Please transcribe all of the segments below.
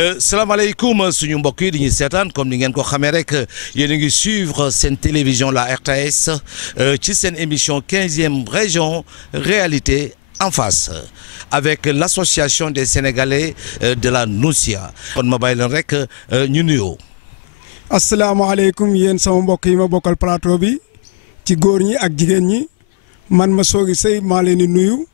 salaamaaleykum suñu mbokk yi di ñu seetaan comme ni ngeen ko xamee rek yéen a ngi suivre seen télévision la RTS ci seen émission 15e région réalité en face avec l'association des Sénégalais de la Noussia kon ma bàyyi leen rek ñu nuyoo. asalaamaaleykum yéen sama mbokk yi ma bokkal plateau bi ci góor ñi ak jigéen ñi man Massoguy Seye maa leen di nuyu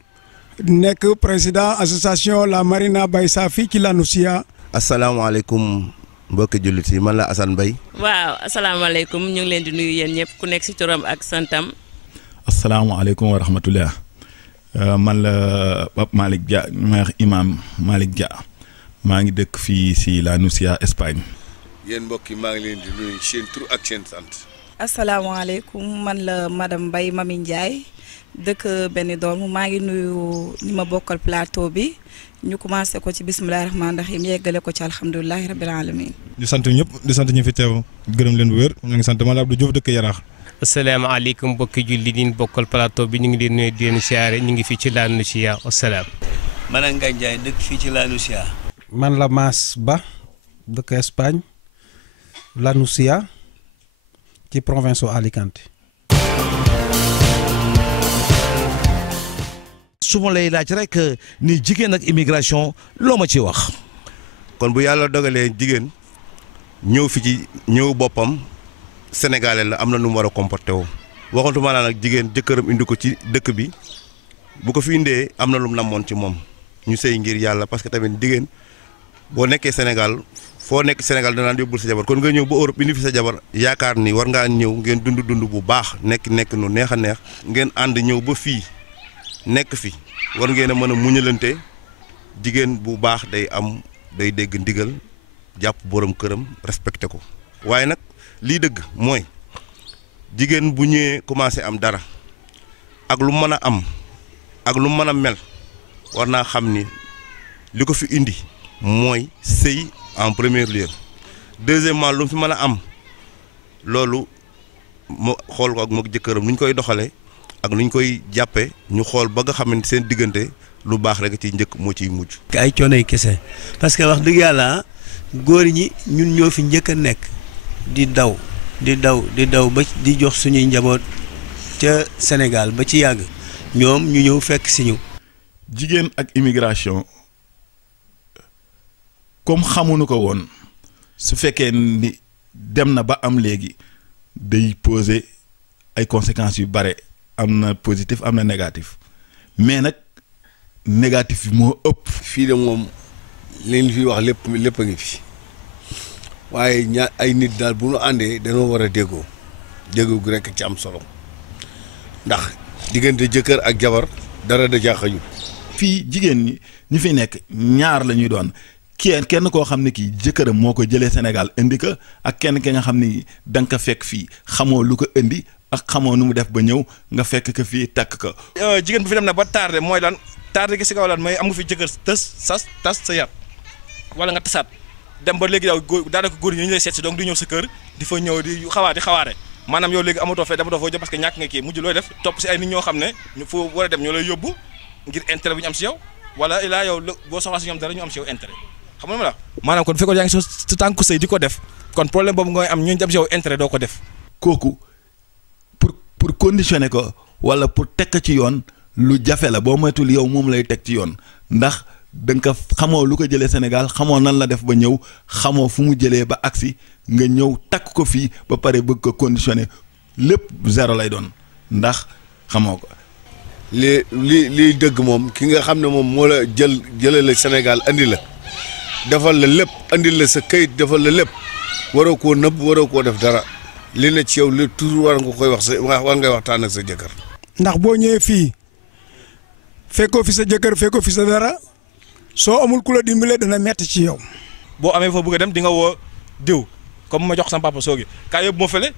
nekk président association la Marina Baye Safi ci la Noussia. asalaamaaleykum mbokki jullit yi man la Assane Mbaye. waaw asalaamaaleykum ñu ngi leen di nuyu yéen ñëpp ku nekk ci turam ak santam. asalaamaaleykum wa rahmatullah man la Pape Malick Dia maire imam Malick Dia maa ngi dëkk fii si la Noussia Espagne. yéen mbokk yi maa ngi leen di nuyu seen tur ak seen sant. asalaamaaleykum man la madame Mbaye Mami Ndiaye dëkk benn doom maa ngi nuyu ñi ma bokkal plateau bi. ñu commencé ko ci bisimilah rahmaani rahiim yeggale ko ci alhamdulilah rabil alamin. di sant ñëpp di sant ñu fi teew gërëm leen bu wér ñu ngi sant man la Abdou Diouf dëkk Yaraax. asalaamaaleykum mbokki julli di bokkal plateau bi ñu ngi leen nuyu di leen siyaare ñu ngi fii ci la Noussia wasalaam. man ak Ngagne Ndiaye dëkk fii ci la Noussia. man la Mass Ba dëkk Espagne la Noussia ci province Alicante. su ma lay laaj rek ni jigéen ak immigration loo ma ci wax. kon bu yàlla dogalee jigéen ñëw fi ci ñëw boppam sénégalais la am na nu mu war a comporté woo waxantuma naa nag jigéen jëkkëram indi ko ci dëkk bi bu ko fi indee am na lu mu namoon ci moom ñu sëy ngir yàlla parce que tamit jigéen boo nekkee Sénégal foo nekk Sénégal danaan yóbbul sa jabar kon nga ñëw ba Europe indi fi sa jabar yaakaar ni war ngaa ñëw ngeen dund bu baax nekk nu neex a neex ngeen ànd ñëw ba fii. nekk fi war ngeen a mën a muñalante jigéen bu baax day dégg ndigal jàpp borom këram respecté ko waaye nag lii dëgg mooy jigéen bu ñëwee commencé am dara ak lu mën a am ak lu mën a mel war naa xam ni li ko fi indi mooy sëy en premier lieu deuxièmement lu fi mën a am loolu moo xool ko ak mook jëkkëram nu ñu koy doxalee ak nu ñu koy jàppee ñu xool ba nga xam ne seen diggante lu baax rek ci njëkk moo ciy mujj. ay coonoy kese parce que wax dëgg yàlla góor ñi ñun ñoo fi njëkk a nekk di daw ba di jox suñuy njaboot ca Sénégal ba ci yàgg ñoom ñu ñëw fekk si ñu. jigéen ak immigration comme xamuñu ko woon su fekkee ni dem na ba am léegi day poser ay conséquences yu bare. am na positif am na négatif mais nag négatif bi moo ëpp. fii de moom leen fi wax lépp a ngi fi waaye ay nit daal bu nu àndee dañoo war a déggoo gu rekk ci am solo ndax diggante jëkkër ak jabar dara da jaaxañu. fii jigéen ñi fi nekk ñaar la ñuy doon kenn koo xam ne kii jëkkëram moo ko jëlee Sénégal indi ko ak kenn ki nga xam ne da nga ko fekk fii xamoo lu ko indi. ak xamoo nu mu def ba ñëw nga fekk ko fii takk ko. jigéen bu fi dem na ba tardé mooy lan tardé gi si kaw lan mooy am nga fi jëkkër tas sa yar wala nga tasaat dem ba léegi yow daanaka góor ñi ñu lay seet si donc di ñëw sa kër di fa ñëw di xawaare maanaam yow léegi amatoo fee dematoo foo jëm parce que ñàkk nga kii mujj looy def topp si ay nit ñoo xam ne fu war a dem ñoo lay yóbbu ngir intérêt bu ñu am si yow wala ilaa yow boo soxlaa si ñoom dara ñu am si yow intérêt xam nga ma la maanaam kon fekkoon yaa ngi sa tànku sëy di ko def kon problème boobu ngay am ñu am si yow intérêt doo ko def. kooku pour conditionner ko wala pour teg ko ci yoon lu jafe la boo moytul yow moom lay teg ci yoon ndax da nga ko xamoo lu ko jëlee Sénégal xamoo nan la def ba ñëw xamoo fu mu jëlee ba agsi nga ñëw takk ko fii ba pare bëgg ko conditionner lépp zéro lay doon ndax xamoo ko. li dëgg moom ki nga xam ne moom moo la jëlee la Sénégal andi la defal la lépp andi la sa kayit defal la lépp waroo koo nëbb waroo koo def dara. li ne ci yow li toujours war nga koy wax war ngay waxtaan ak sa jëkkër. ndax boo ñëwee fii fekkoo fi sa jëkkër fekkoo fi sa dara soo amul ku la dimbale dana metti ci yow. boo amee foo bëgg a dem di nga woo diw comme ma jox sama papa Sogui kaay yóbbu ma fële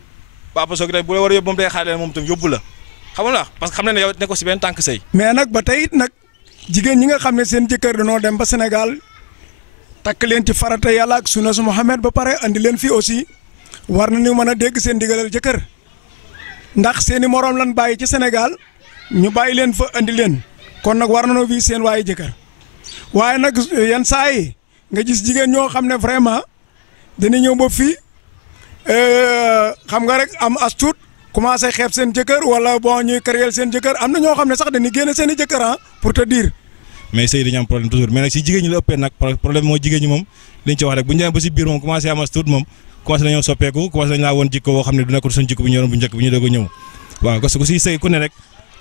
papa Sogui tey bu la war a yóbbu moom day xaar leen moom itam yóbbu la xam nga parce que xam na ne yow ne ko si benn tànk sëy. mais nag ba tey nag jigéen ñi nga xam ne seen jëkkër dañoo dem ba Sénégal takk leen ci farata yàlla ak sunna su Muhammad ba pare andi leen fii aussi. war na ñu mën a dégg seen digalal jëkkër ndax seeni moroom lan bàyyi ci Sénégal ñu bàyyi leen fa andi leen kon nag war nañoo fi seen waaye jëkkër waaye nag yenn saa yi nga gis jigéen ñoo xam ne vraiment dina ñëw ba fii xam nga rek am as tuut commencé xeeb seen jëkkër wala bon ñuy créer seen jëkkër am na ñoo xam ne sax dañuy génne seen i jëkkër pour te dire. mais sëy dañu am problème toujours mais nag si jigéen ñi la ëppee nag problème mooy jigéen ñi moom liñ ci wax rek bu ñu demee ba si biir moom commencé am as tuut moom commencé nañoo soppeeku commencé nañ laa woon jikko boo xam ne du nekkul suñu jikko bu ñu yoroon bu njëkk bi ñu doog a ñëw waaw parce que ku siy sëy ku ne rek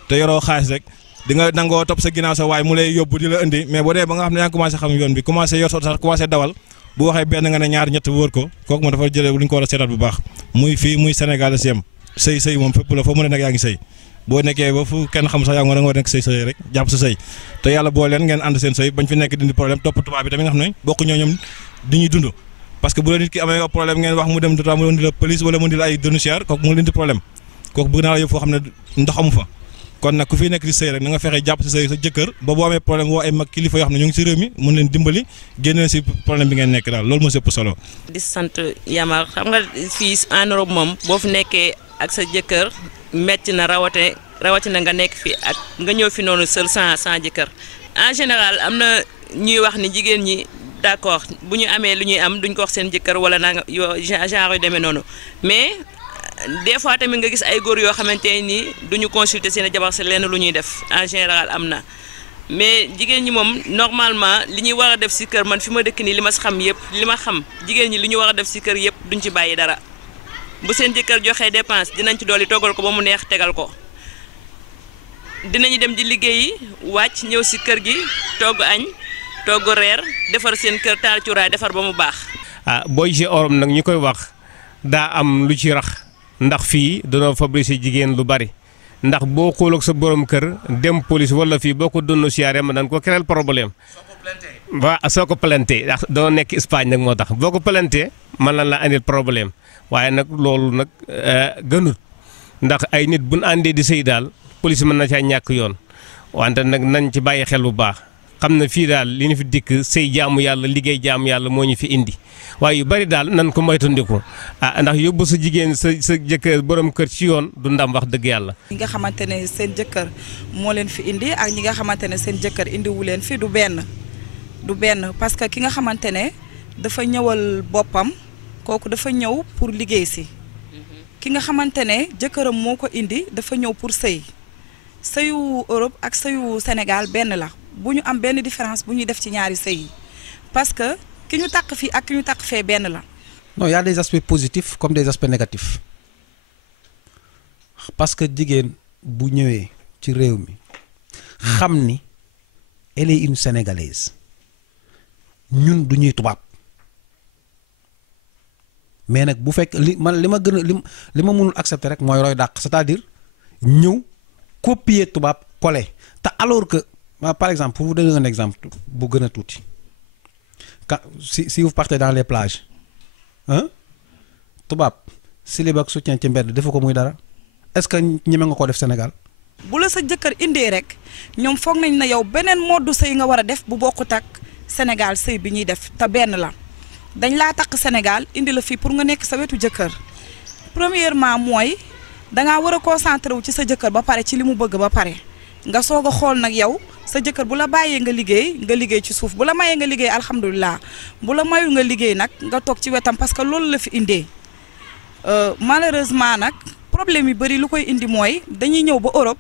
te yoroo xaalis rek di nga nangoo topp sa ginnaaw sa waay mu lay yóbbu di la indi mais boo dee ba nga xam ne yaa ngi commencé xam yoon bi commencé yor sax commencé dawal bu waxee benn nga ne ñaar ñett wër ko kooku moom dafa jëlee lu ñu ko war a seetaat bu baax muy fii muy Sénégal si yem sëy moom fépp la foo mën a nekk yaa ngi sëy boo nekkee ba fu kenn xam sax yaa nga war a nekk sëy rek jàpp sa sëy te yàlla boo leen ngeen ànd seen sëy bañ fi nekk dindi problème topp tubaab bi tamit nga xam ne bokk ñoo ñoom di ñuy dund parce que bu la nit ki amee problème ngeen wax mu dem dota mu indi la police wala mu indi la ay dénonciaire kooku mu indi problème kooku bëgg naa la yóbbu foo xam ne ndox amu fa kon nag ku fi nekk di sëy rek na nga fexe jàpp sa sëy sa jëkkër ba boo amee problème woo ay mag kilifa yoo xam ne ñu ngi si réew mi mën leen dimbali génne leen si problème bi ngeen nekk daal loolu moo si ëpp solo. di sant Yamar xam nga fii en Europe moom boo fi nekkee ak sa jëkkër metti na rawatina nga nekk fi ak nga ñëw fi noonu seul sans jëkkër en général am na ñuy wax ni jigéen ñi d'accord bu ñu amee lu ñuy am duñ ko wax seen jëkkër wala naa yoo genre yu demee noonu mais. Des fois tamit nga gis ay góor yoo xamante ni duñu consulter seen jabar si lenn lu ñuy def en général am na mais jigéen ñi moom normalement li ñuy war a def si kër man fi ma dëkk nii li ma xam yëpp li ma xam jigéen ñi li ñu war a def si kër yëpp duñ ci bàyyi dara bu seen jëkkër joxee dépense dinañ ci dolli toggal ko ba mu neex tegal ko dinañu dem di liggéeyi wàcc ñëw si kër gi togg añ togg reer defar seen kër taal cuuraay defar ba mu baax. booy ci Europe nag ñu koy wax daa am lu ci rax. ndax fii danoo fabriquer jigéen lu bari ndax boo xool ak sa borom kër dem police wala fii boo ko doon siyaare ma daan ko créer problème waaw soo ko planté ndax doo nekk Espagne nag moo tax boo ko planté man lan la andil problème waaye nag loolu nag gënut ndax ay nit buñ àndee di sëy daal police mën na caa ñàkk yoon wante nag nañ ci bàyyi xel bu baax xam na fii daal li ñu fi dikk sëy jaamu yàlla liggéey jaamu yàlla moo ñu fi indi waaye yu bari daal nan ko moytandiku ndax yóbbu sa jigéen sa jëkkër borom kër ci yoon du ndam wax dëgg yàlla. ñi nga xamante ne seen jëkkër moo leen fi indi ak ñi nga xamante ne seen jëkkër indiwu leen fi du benn parce que ki nga xamante ne dafa ñëwal boppam kooku dafa ñëw pour liggéey si ki nga xamante ne jëkkëram moo ko indi dafa ñëw pour sëyu Europe ak sëyu Sénégal benn la bu ñu am benn différence bu ñuy def ci ñaari sëy yi parce que. ki ñu takk fii ak ki ñu takk fee benn la. non y a des aspects positifs comme des aspects négatifs parce que jigéen bu ñëwee ci réew mi xam ni elle est une sénégalaise ñun du ñuy tubaab mais nag bu fekk li ma gën a li ma mënul accepter rek mooy roy dàq c'est-à-dire ñëw copier tubaab coller te alors que par exemple pour vous donner un exemple bu gën a tuuti. Si vous partez dans les plages tubaab silib ak soutien ci mbedd defu ko muy dara est-ce que ñeme nga ko def Sénégal. bu la sa jëkkër indee rek ñoom foog nañ na yow beneen mode sëy nga war a def bu bokkut ak Sénégal sëy bi ñuy def te benn la dañ laa takk Sénégal indi la fii pour nga nekk sa wetu jëkkër premièrement mooy dangaa war a concentré wu ci sa jëkkër ba pare ci li mu bëgg ba pare nga soog a xool nag yow. sa jëkkër bu la bàyyee nga liggéey ci suuf bu la mayee nga liggéey alhamdulilah bu la mayul nga liggéey nag nga toog ci wetam parce que loolu la fi indee malheureusement nag problème yu bari lu koy indi mooy dañuy ñëw ba Europe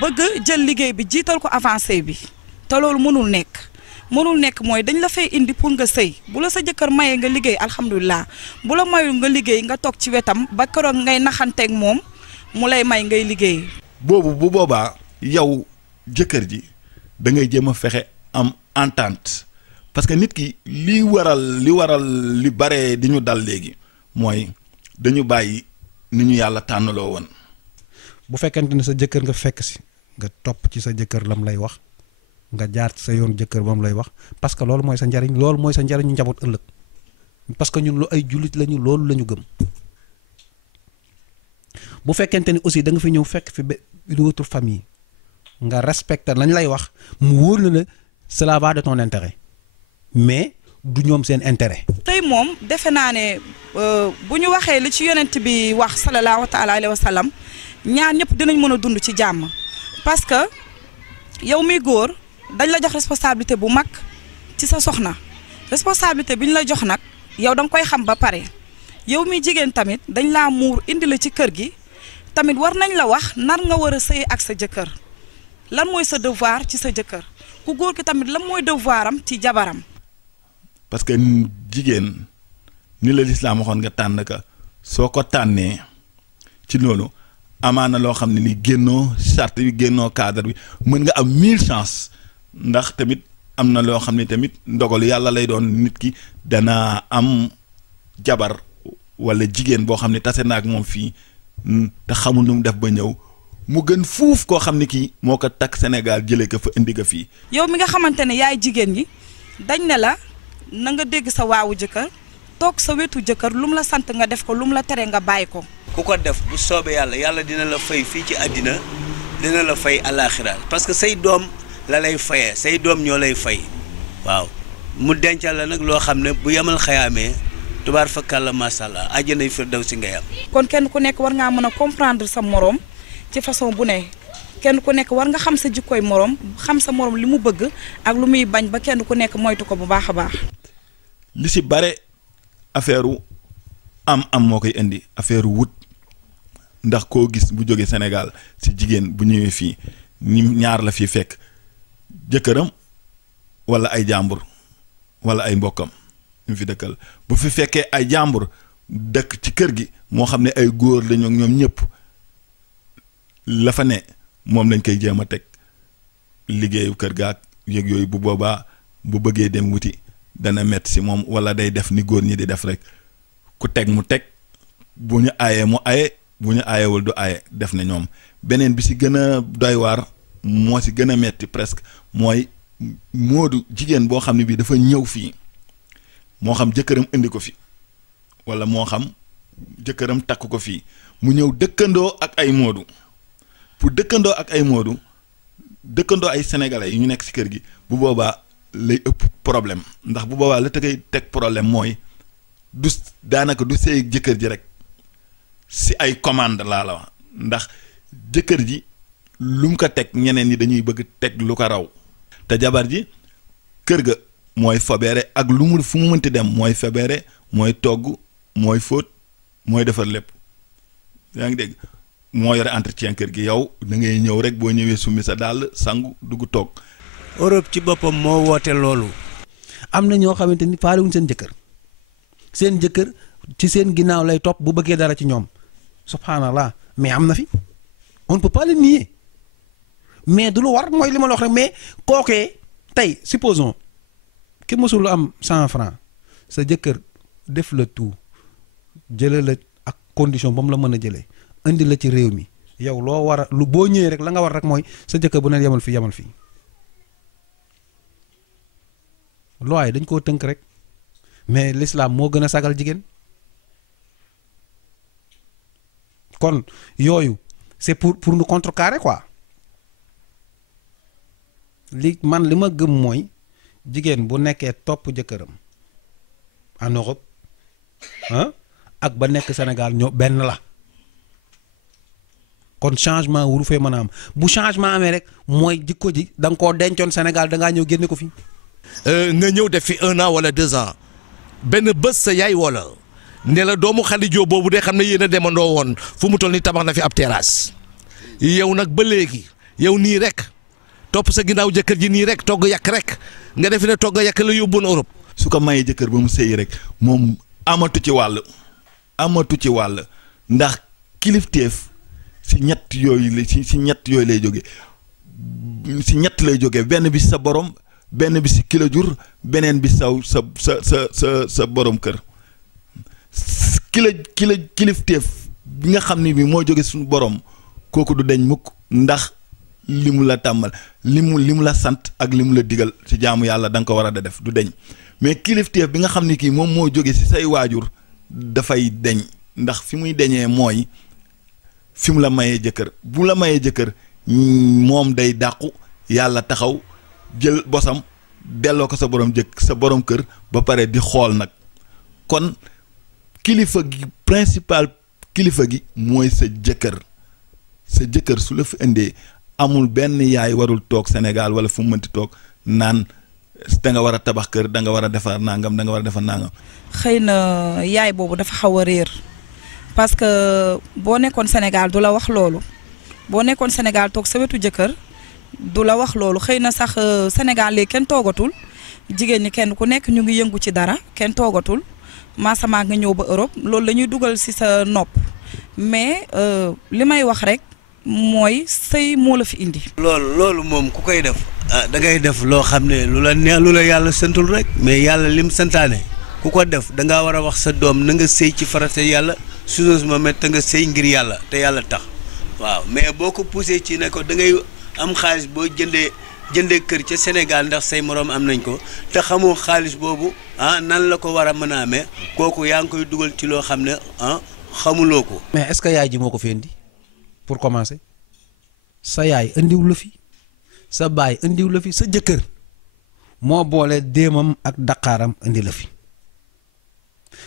bëgg jël liggéey bi jiital ko avancé bi te loolu mënul nekk mooy dañ la fay indi pour nga sëy bu la sa jëkkër mayee nga liggéey alhamdulilah bu la mayul nga liggéey nga toog ci wetam ba keroog ngay naxanteeg moom mu lay may ngay liggéey. bu boobaa yow. jëkkër ji da ngay jéem a fexe am entente parce que nit ki li waral li bare di ñu dal léegi mooy dañu bàyyi ni ñu yàlla tànnaloo woon. bu fekkente ne sa jëkkër nga fekk si nga topp ci sa jëkkër lam lay wax nga jaar ci sa yoon jëkkër bam lay wax parce que loolu mooy sa njariñ ñu njaboot ëllëg parce que ñun lu ay jullit lañu loolu la ñu gëm bu fekkente ni aussi da nga fi ñëw fekk fi une autre famille. nga respecter lañ lay wax mu wóor na ne cela va de ton intérêt mais du ñoom seen intérêt. tey moom defe naa ne bu ñu waxee li ci yonent bi wax sallallahu taala alayhi wa sallam ñaar ñëpp dinañ mën a dund ci jàmm parce que yow mi góor dañ la jox responsabilité bu mag ci sa soxna responsabilité bi ñu la jox nag yow da nga koy xam ba pare yow mi jigéen tamit dañ laa muur indi la ci kër gi tamit war nañ la wax nar nga war a sëy ak sa jëkkër lan mooy sa devoir ci sa jëkkër ku góor ki tamit lan mooy devoir am ci jabaram. parce que jigéen ni la lislaam waxoon nga tànn ka soo ko tànnee ci loolu amaana loo xam ne ni génnoo charte bi génnoo cadre bi mën nga am 1000 chance ndax tamit am na loo xam ne tamit ndogalu yàlla lay doon nit ki dana am jabar wala jigéen boo xam ne tase na ak moom fii te xamul nu mu def ba ñëw mu gën fuuf koo xam ne kii moo ko takk Sénégal jëlee ko fa indi ko fii. yow mi nga xamante ne yaay jigéen ñi dañ ne la na nga dégg sa waawu jëkkër toog sa wetu jëkkër lu mu la sant nga def ko lu mu la tere nga bàyyi ko. ku ko def bu soobee yàlla dina la fay fii ci àddina dina la fay àllaaxira parce que say doom la lay fayee say doom ñoo lay fay waaw mu dencal la nag loo xam ne bu yemal xayaamee tubaar fakkàlla macha allah àjjanay firdawsi ngay am. kon kenn ku nekk war ngaa mën a comprendre sa moroom ci façon bu ne kenn ku nekk war nga xam sa jikkooy moroom xam sa moroom li mu bëgg ak lu muy bañ ba kenn ku nekk moytu ko bu baax a baax. li si bare affaire am moo koy indi affaire wut ndax koo gis bu jógee Sénégal si jigéen bu ñëwee fii ni ñaar la fi fekk jëkkëram wala ay jàmbur wala ay mbokkam ñu fi dëkkal bu fi fekkee ay jàmbur dëkk ci kër gi moo xam ne ay góor lañu ñoom ñëpp la fa ne moom lañ koy jéem a teg liggéeyu kër gaak yëg yooyu bu boobaa bu bëggee dem wuti dana metti si moom wala day def ni góor ñi di def rek ku teg mu teg bu ñu aayee mu aaye bu ñu aayewul du aaye def na ñoom beneen bi si gën a doy waar moo si gën a metti presque mooy moodu jigéen boo xam ne bii dafa ñëw fii moo xam jëkkëram indi ko fi wala moo xam jëkkëram takk ko fii mu ñëw dëkkandoo ak ay moodu pour dëkkandoo ak ay moodu dëkkandoo ay sénégalais yi ñu nekk si kër gi bu boobaa lay ëpp problème ndax bu boobaa la tegay teg problème mooy du daanaka du sëy jëkkër ji rek si ay commande laa la wax ndax jëkkër ji lu mu ko teg ñeneen ñi dañuy bëgg teg lu ko raw te jabar ji kër ga mooy fobeere ak lu mu fu mu mënti dem mooy fobeere mooy togg mooy fóot mooy defar lépp yaa ngi dégg moo yore entretien kër gi yow da ngay ñëw rek boo ñëwee summi sa dàll sangu dugg toog. Europe ci boppam moo woote loolu. am na ñoo xamante ni faalewuñ seen jëkkër ci seen ginnaaw lay topp bu bëggee dara ci ñoom subhanallah mais am na fi on ne peut pas le nier mais du lu war mooy li ma la wax rek mais kookee tey supposons ki mësul am 100 francs sa jëkkër def la tout jële la ak condition ba mu la mën a jëlee indi la ci réew mi yow loo war a lu boo ñëwee rek la nga war rek mooy sa jëkkër bu ne yemal fii loi dañ koo tënk rek mais l'islam moo gën a sagal jigéen kon yooyu c'est pour nous contrecarrer quoi li ma gëm mooy jigéen bu nekkee topp jëkkëram en Europe ak ba nekk Sénégal ñoo benn la kon changement wuru fee mën a am bu changement amee rek mooy jikko ji da nga koo dencoon Sénégal da ngaa ñëw génne ko fi. nga ñëw def fi 1 an wala 2 ans benn bés sa yaay wala ne la doomu Khady Diop boobu de xam ne yéen a demandoo woon fu mu toll ni tabax na fi ab terrasse yow nag ba léegi yow nii rek topp sa ginnaaw jëkkër ji nii rek togg yàq rek nga def ne togg yàq la yóbbuwoon Europe. su ko mayee jëkkër ba mu sëyi rek moom amatu ci wàll ndax kilifteef si ñett yooyu la si ñett yooyu lay jóge si ñett lay jóge benn bi sa borom benn bi si kilo jur beneen bi sa borom kër kilifteef bi nga xam ni bi moo jóge suñu borom kooku du deñ mukk ndax li mu la tàmmal li mu la sant ak li mu la digal ci jaamu yàlla da nga ko war a def du deñ mais kilifteef bi nga xam ni kii moom moo jóge si say waajur dafay deñ ndax fi muy deñee mooy fi mu la mayee jëkkër bu la mayee jëkkër moom day dàqu yàlla taxaw jël bosam delloo ko sa borom kër ba pare di xool nag kon kilifa gi principal kilifa gi mooy sa jëkkër su la fi indee amul benn yaay warul toog Sénégal wala fu mu mënti toog naan da nga war a tabax kër da nga war a defar nangam da nga war a defar nangam. xëy na yaay boobu dafa xaw a réer parce que boo nekkoon Sénégal du la wax loolu boo nekkoon Sénégal toog sa wetu jëkkër du la wax loolu xëy na sax Sénégal léegi kenn toogatul jigéen ñi kenn ku nekk ñu ngi yëngu ci dara kenn toogatul maasama nga ñëw ba Europe loolu la ñuy dugal ci sa nopp mais li may wax rek mooy sëy moo la fi indi. loolu moom ku koy def da ngay def loo xam ne lu la neex lu la yàlla santul rek mais yàlla lim santaane ku ko def da ngaa war a wax sa doom na nga sëy ci farata yàlla suma met te nga sëy ngir yàlla te yàlla tax waaw mais boo ko poussé ci ne ko da ngay am xaalis boo jëndee kër ca Sénégal ndax say moroom am nañ ko te xamoo xaalis boobu nan la ko war a mën a amee kooku yaa ngi koy dugal ci loo xam ne xamuloo ko. mais est-ce que yaay ji moo ko fi indi pour commencer sa yaay indiw la fi sa baay indiw la fi sa jëkkër moo boole déemam ak daqaaram indi la fi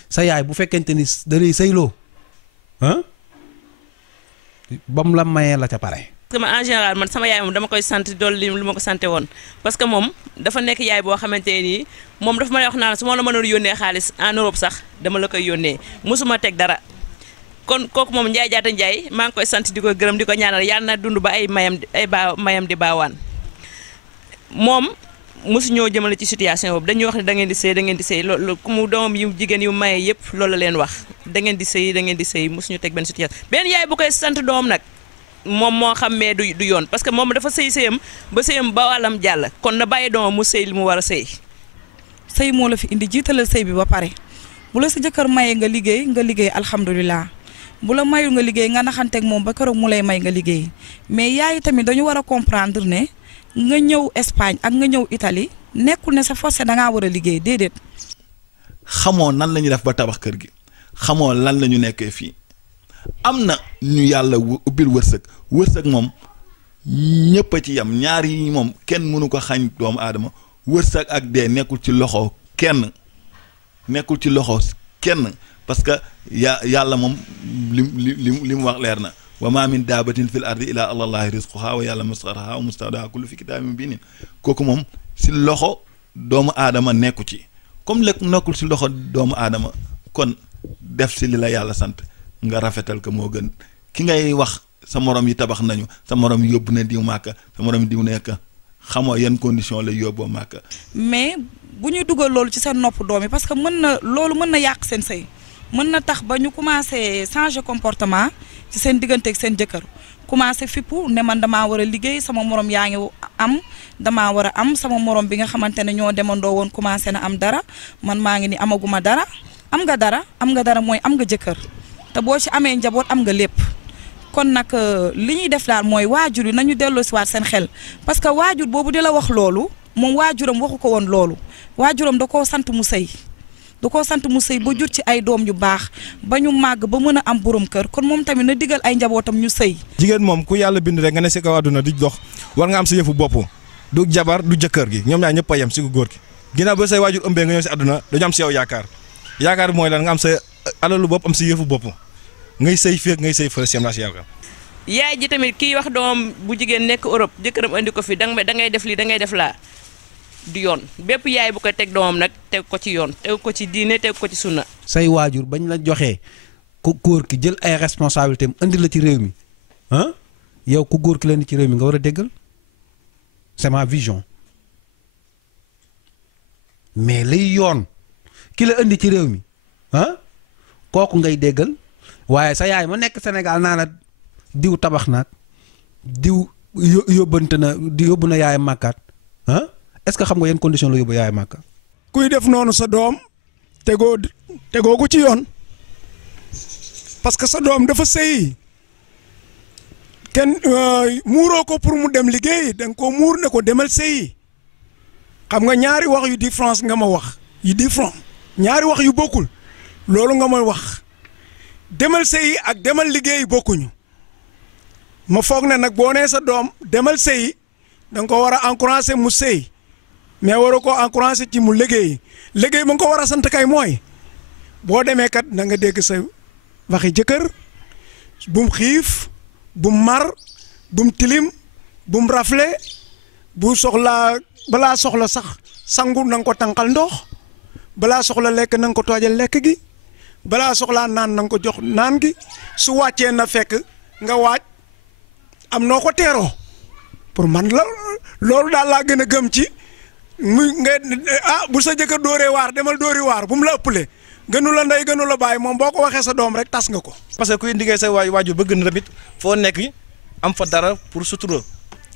sa yaay bu fekkente ni danay sëyloo bam la mayee la ca pare. parce que en général man sama yaay moom dama koy sant dolli lu ma ko sante woon parce que moom dafa nekk yaay boo xamante nii moom dafa ma lay wax naan su ma la mënoon yónnee xaalis en Europe sax dama la koy yónnee mosuma teg dara kon kooku moom Ndiaye Diatta Ndiaye maa ngi koy sant di ko gërëm di ko ñaanal yàlla na dund ba ay mayam di baawaan moom mosu ñoo jëmale ci situation boobu dañuy wax ne da ngeen di sëy loolu ku mu doomam yu jigéen yu maye yëpp loolu la leen wax da ngeen di sëy mosu ñu teg benn situation benn yaay bu koy sant doom nag moom moo xam mais du yoon parce que moom dafa sëyam ba wàllam jàll kon na bàyyi doomam mu sëy li mu war a sëy moo la fi indi jiitalal sëy bi ba pare bu la sa jëkkër maye nga liggéey alhamdulilah bu la mayul nga liggéey nga naxanteeg moom ba keroog mu lay may nga liggéey mais yaay tamit dañu war a comprendre ne nga ñëw Espagne ak nga ñëw Italie nekkul ne sa forcé da ngaa war a liggéey déedéet. xamoo nan la ñuy def ba tabax kër gi xamoo lan la ñu nekkee fii am na ñu yàlla ubbil wërsëg moom ñëpp a ci yam ñaar yi moom kenn mënu ko xañ doomu aadama wërsëg ak dee nekkul ci loxo kenn parce que yàlla moom li mu wax leer na wa ma min daabatin fil ardi ila allahi rizquha wa yàlla mustaqarraha wa mustawdaha kullu fi kitaabin mubinin kooku moom si loxo doomu aadama nekku ci comme lekk nekkul si loxo doomu aadama kon def si li la yàlla sant nga rafetal ko moo gën ki ngay wax sa morom yi tabax nañu sa morom yóbbu na diw màkka sa morom diw nekk xamoo yan condition lay yóbboo màkka mais bu ñuy dugal loolu ci seen nopp doom yi parce que loolu mën na yàq seen sëy mën na tax ba ñu commencé changer comportement ci seen diggante ak seen jëkkër commencé fippu ne man damaa war a liggéey sama morom yaa ngi am damaa war a am sama morom bi nga xamante ne ñoo demandoo woon commencé na am dara man maa ngi ni amaguma dara am nga dara mooy am nga jëkkër te boo ci amee njaboot am nga lépp kon nag li ñuy def daal mooy waajur yi nañu delloosiwaat seen xel parce que waajur boobu di la wax loolu moom waajuram waxu ko woon loolu waajuram da koo sant mu sëy ba jur ci ay doom yu baax ba ñu màgg ba mën a am borom kër kon moom tamit na digal ay njabootam ñu sëy. jigéen moom ku yàlla bind rek nga ne si kaw àdduna di dox war nga am sa yëfu bopp du jabar du jëkkër gi ñoom ñaar ñëpp a yem si góor gi ginnaaw ba say waajur ëmbee nga ñëw si àdduna dañu am si yow yaakaar mooy lan nga am sa alalu bopp am si yëfu bopp ngay sëy fii ngay sëy fële si am si yaakaar. yaay ji tamit kii wax doom bu jigéen nekk Europe jëkkëram andi ko fi da ngay def lii da ngay def laa du yoon bépp yaay bu koy teg doomam nag teg ko ci yoon teg ko ci diine teg ko ci sunna. say waajur bañ la joxee ku góor ki jël ay responsabilités am andi la ci réew mi yow ku góor ki leen ci réew mi nga war a déggal c'est ma vision mais liy yoon ki la indi ci réew mi kooku ngay déggal waaye sa yaay ma nekk Sénégal naa la diw tabax naag diw yóbbu na yaay màkkaat est-ce que xam nga yenn condition la yóbbu yaay màkka kuy def noonu sa doom tegoo ko ci yoon parce que sa doom dafa sëy kenn muuroo ko pour mu dem liggéey da nga koo muur ne ko demal sëyi xam nga ñaari wax yu différence nga ma wax yu différent ñaari wax yu bokkul loolu nga ma wax demal sëyi ak demal liggéey bokkuñu ma foog ne nag boo nee sa doom demal sëyi da nga ko war a encourager mu sëy mais waroo koo encourager ci mu liggéey ba nga ko war a sant kay mooy boo demee kat na nga dégg sa waxi jëkkër bum xiif bum mar bum tilim bum rafle bu soxlaa balaa soxla sax sangu na nga ko tànqal ndox balaa soxla lekk na nga ko toojal lekk gi balaa soxlaa naan na nga ko jox naan gi su wàccee na fekk nga waaj am noo ko teeroo pour man la loolu daal laa gën a gëm ci muy nga bu sa jëkkër dóoree waar demal dóori waar bu mu la ëppale gënu la ndey gënu la bàyyi moom boo ko waxee sa doom rek tas nga ko. parce que kuy liggéey sa waajur bëgg na tamit foo nekk am fa dara pour sutura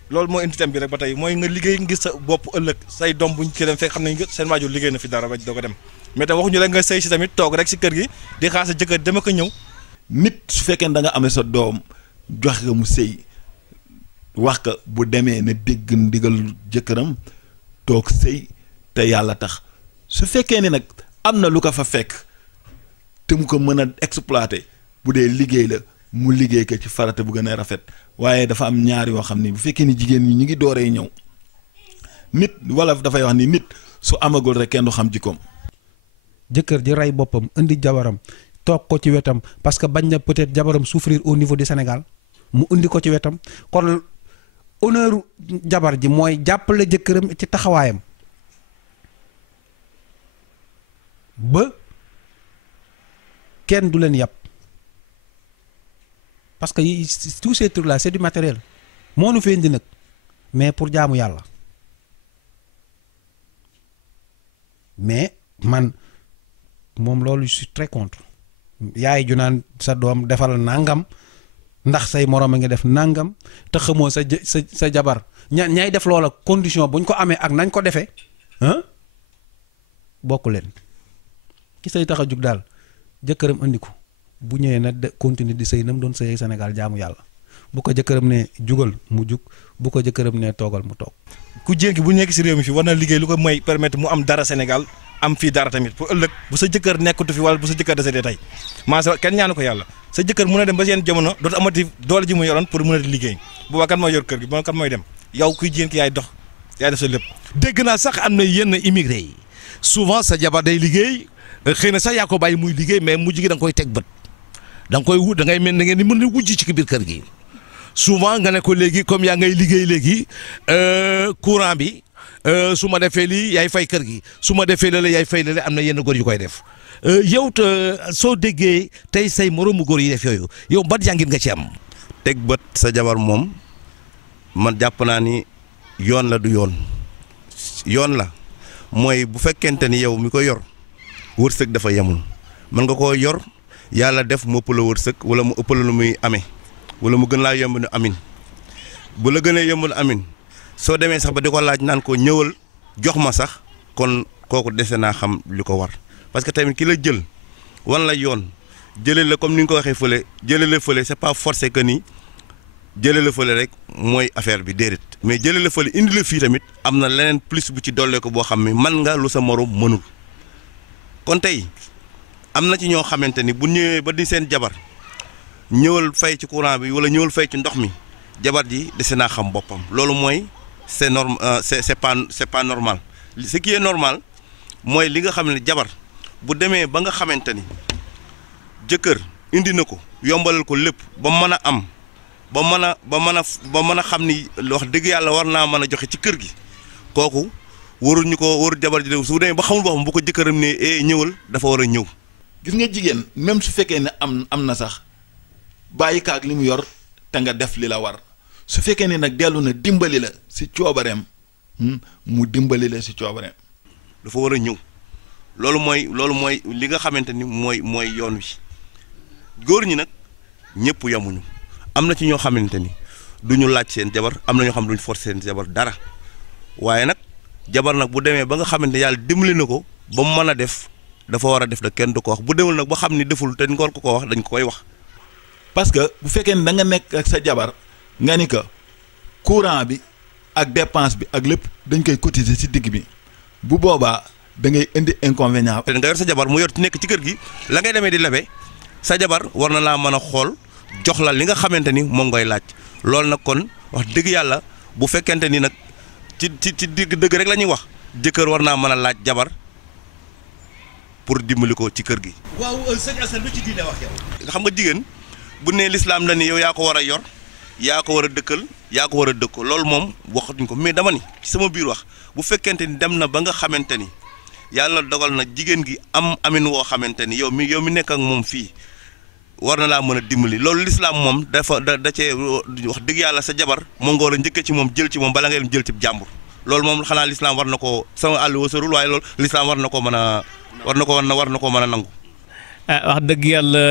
loolu mooy indi thème bi rek ba tey mooy nga liggéey ngir sa bopp ëllëg say doom buñ ci dem fekk xam nañ seen waajur liggéey na fi dara ba doo ko dem mais tam waxuñu rek nga sëy si tamit toog rek si kër gi di xaar sa jëkkër dama ko ñëw. nit su fekkee da nga amee sa doom jox nga mu sëy wax ka bu demee ne dégg ndigal jëkkëram toog sëy te yàlla tax su fekkee ni nag am na lu ko fa fekk te mu ko mën a exploiter bu dee liggéey la mu liggéey ko ci farata bu gën a rafet waaye dafa am ñaar yoo xam ni bu fekkee ni jigéen ñi ñu ngi dooree ñëw nit wala dafay wax ni nit su amagul rek kenn du xam jikkoom. jëkkër ji rey boppam indi jabaram toog ko ci wetam parce que bañ na peut-être jabaram souffrir au niveau du Sénégal mu indi ko ci wetam kon honneur jabar ji mooy jàppale jëkkëram ci taxawaayam ba kenn du leen yàpp parce que tous ces trucs là c'est du matériel moo nu fi indi nag mais pour jaamu yàlla mais man moom loolu je suis très contre yaay ju naan sa doom defal nangam ndax say moroom a ngi def nangam te xamoo sa jabar ñay def loola condition buñ ko amee ak nañ ko defee bokk leen ki say tax a jug daal jëkkëram andi ko bu ñëwee na continuer di sëy nam doon sëyee Sénégal jaamu yàlla bu ko jëkkëram ne jugal mu jug bu ko jëkkëram ne toogal mu toog. ku jénki bu nekk si réew mi fi war na liggéey lu ko may permettre mu am dara Sénégal am fii dara tamit pour ëllëg bu sa jëkkër nekkatu fi wala bu sa jëkkër décédé tey maanaam kenn ñaanu ko yàlla sa jëkkër mun a dem ba seen jamono dootu amati doole ji mu yoroon pour mën a liggéey boobaa kan mooy yor kër gi boobaa kan mooy dem yow kuy jénki yaay dox yaay def sa lépp. dégg naa sax am na yenn immigré yi souvent sa jabar day liggéey xëy na sax yaa ko bàyyi muy liggéey mais mujj gi da nga koy teg bët da nga koy wut da ngay mel da ngeen di mën a wujj ci biir kër gi souvent nga ne ko léegi comme yaa ngay liggéey léegi courant bi su ma defee lii yaay fay kër gi su ma defee lële yaay fay lële am na yenn góor yu koy def yow soo déggee tey say moroomu góor yi def yooyu yow ban jàngit nga ci am. teg bët sa jabar moom man jàpp naa ni yoon la du yoon la mooy bu fekkente ni yow mi ko yor wërsëg dafa yemul mën nga koo yor yàlla def mu ëpp la wërsëg wala mu ëpp la lu muy amee wala mu gën laa yomb ne amin bu la gënee yombul amin soo demee sax ba di ko laaj naan ko ñëwal jox ma sax kon kooku dese naa xam li ko war parce que tamit ki la jël wan la yoon jëlee la comme ni nga ko waxee fële jëlee la fële c'est pas forcé que ni jëlee la fële rek mooy affaire bi déedéet mais jëlee la fële indi la fii tamit am na leneen plus bu ci dollee ko boo xam ne man nga lu sa morom mënul kon tey am na ci ñoo xamante ni bu ñëwee ba di seen jabar ñëwal fay ci courant bi wala ñëwal fay ci ndox mi jabar ji dese naa xam boppam loolu mooy c'est pas normal ce qui est normal mooy li nga xam ne jabar bu demee ba nga xamante ni jëkkër indi na ko yombalal ko lépp ba mën a am ba mën a xam ni wax dëgg yàlla war naa mën a joxe ci kër gi kooku waruñu ko waru jabar ji de su demee ba xamul boppam bu ko jëkkëram ne ñëwal dafa war a ñëw. gis nga jigéen même su fekkee ne am na sax bàyyi kaag li mu yor te nga def li la war su fekkee ne nag dellu na dimbali la si coobareem mu dimbali la si coobareem. dafa war a ñëw loolu mooy li nga xamante ni mooy yoon wi góor ñi nag ñëpp yamuñu am na ci ñoo xamante ni duñu laaj seen jabar am na ñoo xam duñu forcer seen jabar dara waaye nag jabar nag bu demee ba nga xamante yàlla dimbali na ko ba mu mën a def dafa war a def da kenn du ko wax bu demul nag ba xam ni deful te ngoor ko wax dañ ko koy wax. parce que bu fekkee ne da nga nekk ak sa jabar nga ni que courant bi ak dépense bi ak lépp dañ koy cotiser ci digg bi bu boobaa da ngay indi inconvénient. te nga yor sa jabar mu yor ci nekk ci kër gi la ngay demee di lebe sa jabar war na laa mën a xool jox la li nga xamante ni moom ngay laaj loolu nag kon wax dëgg yàlla bu fekkente ni nag ci dëgg rek la ñuy wax jëkkër war naa mën a laaj jabar pour dimbali ko ci kër gi. waaw sëñ Assane lu ci diine wax yow. xam nga jigéen bu nee lislaam la ni yow yaa ko war a yor yaa ko war a dëkkal yaa ko war a dëkkoo loolu moom waxatuñ ko mais dama ni ci sama biir wax bu fekkente ni dem na ba nga xamante ni yàlla dogal na jigéen gi am amin woo xamante ni yow mi nekk ak moom fii war na laa mën a dimbali loolu lislaam moom da cee wax dëgg yàlla sa jabar moo nga war a njëkk ci moom jël ci moom bala ngay jël ci jàmbur loolu moom xanaa lislaam war na ko sama àll wasarul waaye loolu lislaam war na ko mën a war na ko mën a nangu. wax dëgg yàlla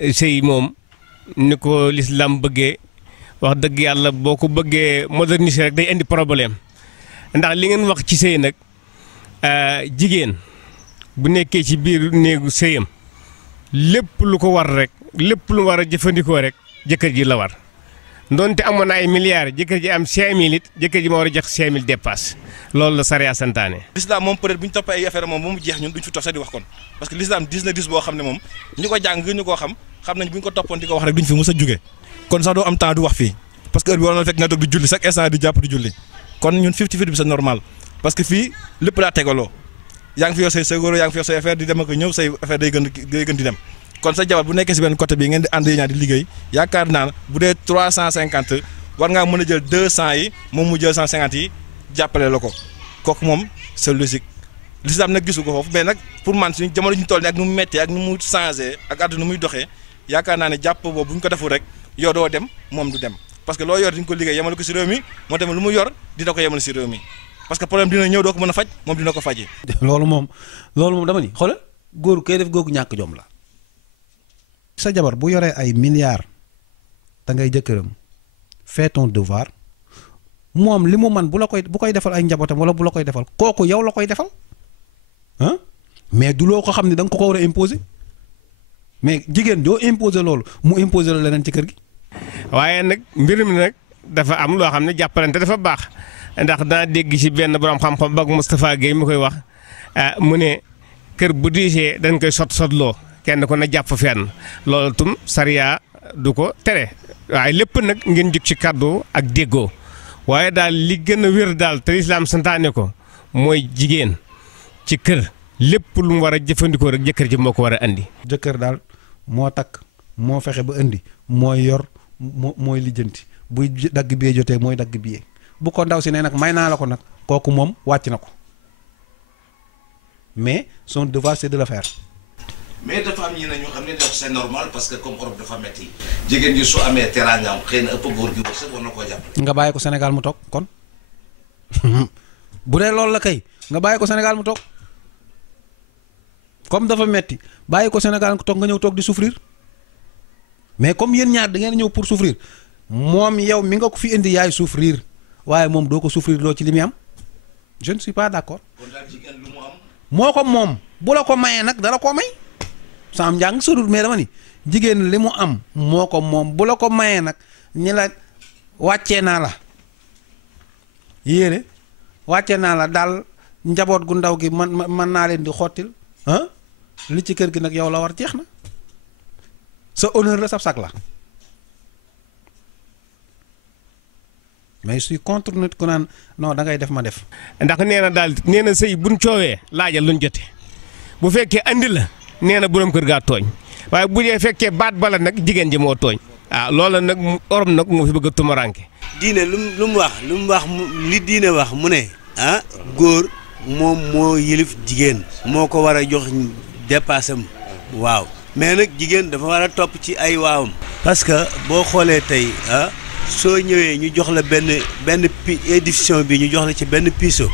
sëy moom ni ko lislaam bëggee wax dëgg yàlla boo ko bëggee moderniser rek day indi problème ndax li ngeen wax ci sëy nag jigéen bu nekkee ci biir néegu sëyam lépp lu ko war rek lépp lu war a jëfandikoo rek jëkkër ji la war ndonte amoon na ay milliards jëkkër ji am 5000 it jëkkër ji ma war a jox 5000 dépasse loolu la sariya santaane. l'islam moom peut-être bu ñu toppee ay affaire moom ba mu jeex ñun duñ fi toog sax di wax kon parce que l'islam dis na dis boo xam ne moom ñu ko jàng ñu koo xam nañ bu ñu ko toppoon di ko wax rek duñ fi mës a jóge kon sax doo am temps du wax fii parce que heure bi war na fekk nga toog di julli chaque instant di jàpp di julli kon ñun 50-50 bi c'est normal parce que fii lépp daa tegaloo yaa ngi fi yor say segoro yaa ngi fi yor say affaire di dem ak ñëw say affaire day gën di dem kon sa jabar bu nekkee si benn côté bi ngeen di ànd ñaar di liggéey yaakaar naa bu dee 350 war ngaa mën a jël 200 yi moom mu jël 150 yi jàppale la ko kooku moom c'est logique l'islam nag gisu ko foofu mais nag pour man suñu jamono ñu toll nii ak nu mu méttee ak nu mu changé ak àdduna nu muy doxee yaakaar naa ne jàpp boobu bu ñu ko deful rek yow doo dem moom du dem parce que loo yor di nga ko liggéey yemal ko si réew mi moo tamit lu mu yor dina ko yemal si réew mi parce que problème dina ñëw doo ko mën a faj moom dina ko fajee. loolu moom dama ni xoolal góor kay def googu ñàkk jom la. sa jabar bu yoree ay milliards da ngay jëkkëram fais ton devoir moom li mu man bu koy defal ay njabootam wala bu la koy defal kooku yow la koy defal ah mais du loo ko xam ne da nga ko war a imposer mais jigéen doo imposer loolu mu imposer la leneen ci kër gi. waaye nag mbir mi nag dafa am loo xam ne jàppalante dafa baax ndax daa dégg ci benn borom xam-xam bak Moustapha Guèye mu koy wax mu ne kër bu diisee dañ koy sotloo kenn ko na jàpp fenn loolu tum sariya du ko tere waaye lépp nag ngeen jóg ci kàddu ak déggoo waaye daal li gën a wér daal te lislaam santaane ko mooy jigéen ci kër lépp lu mu war a jëfandikoo rek jëkkër ji moo ko war a andi. jëkkër daal moo takk moo fexe ba indi mooy yor mooy lijjanti buy dagg biyee jotee mooy dagg biyee bu ko ndaw si ne nag may naa la ko nag kooku moom wàcc na ko mais son devoir c'est de le faire. mais dafa am ñeneen ñoo xam ne daf c'est normal parce que comme Europe dafa metti jigéen ñi su amee teraangaam xëy na ëpp góor gi wërsëg war na koo jàppale. nga bàyyi ko Sénégal mu toog kon bu dee loolu la kay nga bàyyi ko Sénégal mu toog comme dafa metti bàyyi ko Sénégal mu toog nga ñëw toog di souffrir mais comme yéen ñaar da ngeen ñëw pour souffrir moom yow mi nga ko fi indi yaay souffrir waaye moom doo ko souffrir loo ci li muy am je ne suis pas d'accord. kon daal jigéen lu mu am. moo ko moom bu la ko mayee nag dala koo may. sam njàng sodul mais dama ni jigéen li mu am moo ko moom bu la ko mayee nag ñi la wàccee naa la yéene wàccee naa la daal njaboot gu ndaw gi man naa leen di xottil ah li ci kër gi nag yow la war jeex na sa honneur la sab sag la mais je suis contre nit ku naan non da ngay def ma def. ndax nee na daal nee na sëy buñ coowee laajal luñ jote bu fekkee andi la. nee na borom kër gaa tooñ waaye bu dee fekkee baat bala nag jigéen ji moo tooñ loola nag orom nag moo fi bëgg a tumaranke diine lu mu wax li diine wax mu ne góor moom moo yilif jigéen moo ko war a jox dépassam waaw mais nag jigéen dafa war a topp ci ay waawam parce que boo xoolee tey soo ñëwee ñu jox la benn édition bi ñu jox la ci benn piso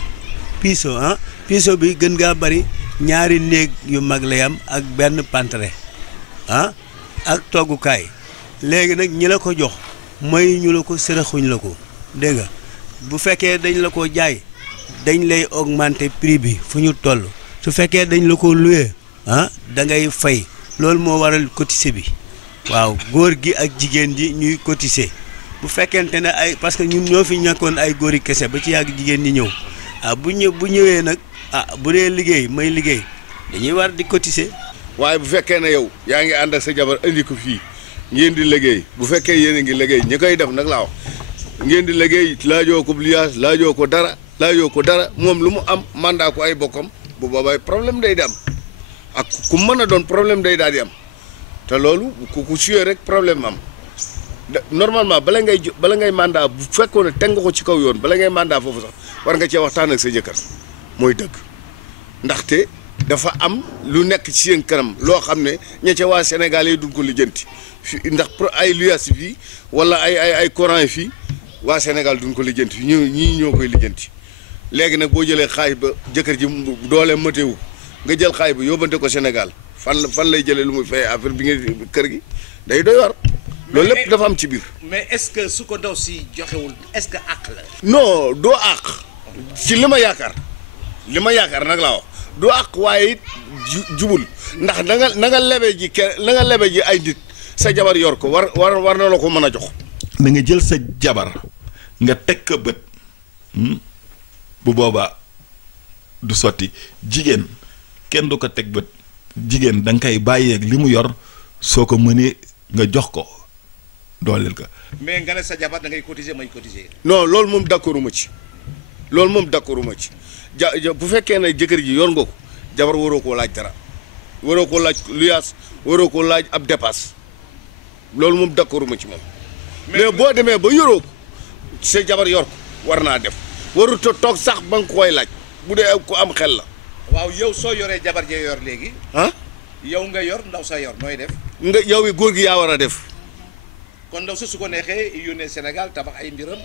bi gën ngaa bari ñaari néeg yu mag lay am ak benn pantre ak toggukaay léegi nag ñi la ko jox may ñu la ko sërëxuñ la ko dégg nga bu fekkee dañ la ko jaay dañ lay augmenter prix bi fu ñu toll su fekkee dañ la ko loué da ngay fay loolu moo waral cotiser bi waaw góor gi ak jigéen ji ñuy cotiser bu fekkente ne parce que ñun ñoo fi ñàkkoon ay góori kese ba ci yàgg jigéen ñi ñëw bu ñëwee nag bu dee liggéey may liggéey dañuy war di cotiser. waaye bu fekkee ne yow yaa ngi ànd ak sa jabar indi ko fii ngeen di liggéey bu fekkee yéen a ngi liggéey ñi koy def nag laa wax ngeen di liggéey laajoo ko liaas laajoo ko dara moom lu mu am mandat ko ay bokkam bu boobaa problème day di am ak ku mën a doon problème day daal di am te loolu ku suyee rek problème am normalement bala ngay mandat bu fekkoon ne teg nga ko ci kaw yoon bala ngay mandat foofu sax war nga cee waxtaan ak sa jëkkër mooy dëgg ndaxte dafa am lu nekk ci seen kanam loo xam ne ña ca waa Sénégal yi duñ ko lijjanti ndax ay luyaas fii wala ay courant fii waa Sénégal duñ ko lijjanti fi ñii ñoo koy lijjanti léegi nag boo jëlee xaay ba jëkkër ji doole matewu nga jël xaay ba yóbbante ko Sénégal fan lay jëlee lu muy fay affaire bi nga kër gi day doy war loolu lépp dafa am ci biir. mais est-ce que su ko ndaw si joxewul est-ce que àq la. non doo àq ci li ma yaakaar nag laa wax doo àq waaye it jubul ndax na nga lebe ji ay nit sa jabar yor ko war na la ko mën a jox. na nga jël sa jabar nga teg ko bët bu boobaa du sotti jigéen kenn du ko teg bët jigéen da nga koy bàyyeeg li mu yor soo ko mënee nga jox ko dooleel ko. mais nga ne sa jabar da ngay cotiser may cotiser. non loolu moom d'accorduma ci bu fekkee ne jëkkër ji yor nga ko jabar waroo koo laaj dara waroo koo laaj luyaas waroo koo laaj ab dépasse loolu moom d'accorduma ci moom. mais boo demee ba yoroo ko sa jabar yor ko war naa def warut a toog sax ba nga koy laaj bu dee ko am xel la. waaw yow soo yoree jabar jee yor léegi. yow nga yor ndaw sa yor nooy def. yow yi góor gi yaa war a def. kon ndaw sa su ko neexee yónnee Sénégal tabax ay mbiram.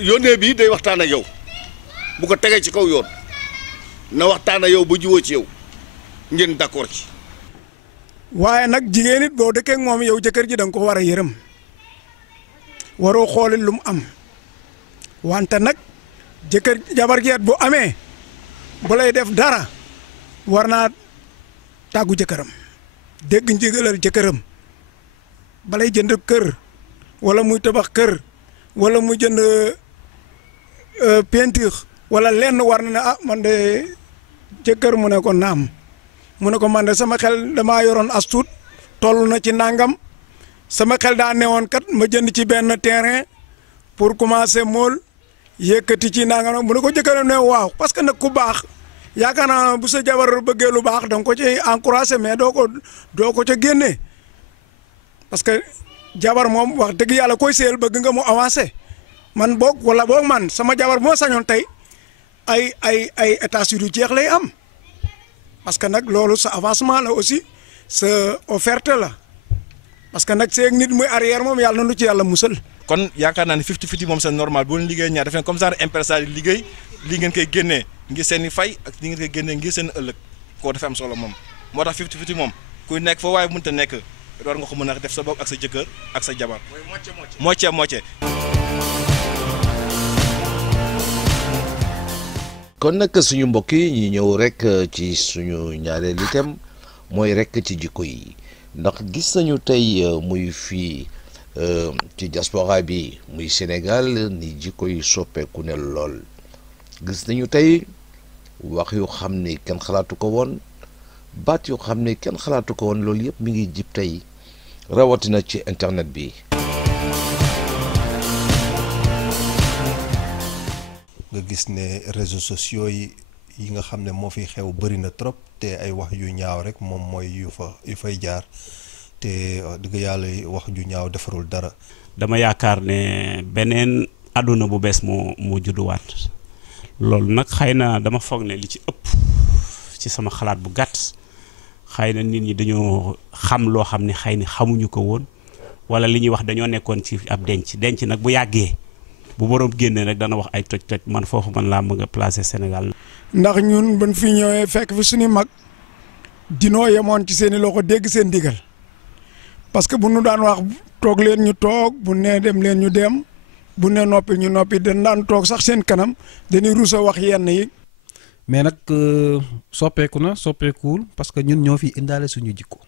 yónnee bi day waxtaan ak yow bu ko tegee ci kaw yoon na waxtaan ak yow ba jiwoo ci yow ngeen d'accord ci. waaye nag jigéen it boo dëkkee ak moom yow jëkkër ji da nga ko war a yërëm waroo xooli lu mu am wante nag jëkkër jabar jeet bu amee bu lay def dara war naa tàggu jëkkëram dégg ndigalal jëkkëram balay jënd kër wala muy tabax kër wala muy jënd peinture wala lenn war na ne man de jëkkër mu ne ko naam mu ne ko man de sama xel damaa yoroon as tuut toll na ci nangam sama xel daa newoon kat ma jënd ci benn terrain pour commencer mool yëkkati ci nangam mu ne ko jëkkëram ne waaw parce que nag ku baax yaakaar naa bu sa jabar bëggee lu baax da nga ko ci encourager mais doo ko ca génnee parce que jabar moom wax dëgg yàlla koy seel bëgg nga mu avancer man boog wala boog man sama jabar bu ma sañoon tey ay états yu jeex lay am parce que nag loolu sa avancement la aussi sa offerte la parce que nag seeg nit muy arrière moom yàlla na lu ci yàlla musal. kon yaakaar naa ne 50-50 moom c'est normal boo leen liggéey ñaar def comme genre impresa yi liggéey li ngeen koy génnee ngir seen i fay ak li ngeen koy génnee ngir seen ëllëg koo dafa am solo moom moo tax 50-50 moom kuy nekk fa waaye mënut a nekk war nga ko mën a def sa bopp ak sa jëkkër ak sa jabar. mooy moitié. kon nag suñu mbokk yi ñu ñëw rek ci suñu ñaareelu thème mooy rek ci jikko yi ndax gis nañu tey muy fii ci diaspora bi muy Sénégal ni jikko yi soppeeku ne lool gis nañu tey wax yu xam ni kenn xalaatu ko woon baat yu xam ni kenn xalaatu ko woon loolu yëpp mi ngi jib tey rawatina ci internet bi. nga gis ne réseaux sociaux yi nga xam ne moo fi xew bëri na trop te ay wax yu ñaaw rek moom mooy yu fay jaar te dëgg yàlla wax ju ñaaw defarul dara. dama yaakaar ne beneen àdduna bu bees moo judduwaat loolu nag xëy na dama foog ne li ci ëpp ci sama xalaat bu gàtt xëy na nit ñi dañoo xam loo xam ne xëy na xamuñu ko woon wala li ñuy wax dañoo nekkoon ci ab denc nag bu yàggee. bu borom génnee rek dana wax ay toj man foofu man laa mën a placer Sénégal. ndax ñun ban fi ñëwee fekk fi suñu mag dinoo yemoon ci seeni loxo dégg seen digal parce que bu nu daan wax toog leen ñu toog bu nee dem leen ñu dem bu nee noppi ñu noppi dañ daan toog sax seen kanam dañuy rusa wax yenn yi. mais nag soppeeku na soppeekuwul parce que ñun ñoo fi indaale suñu jikko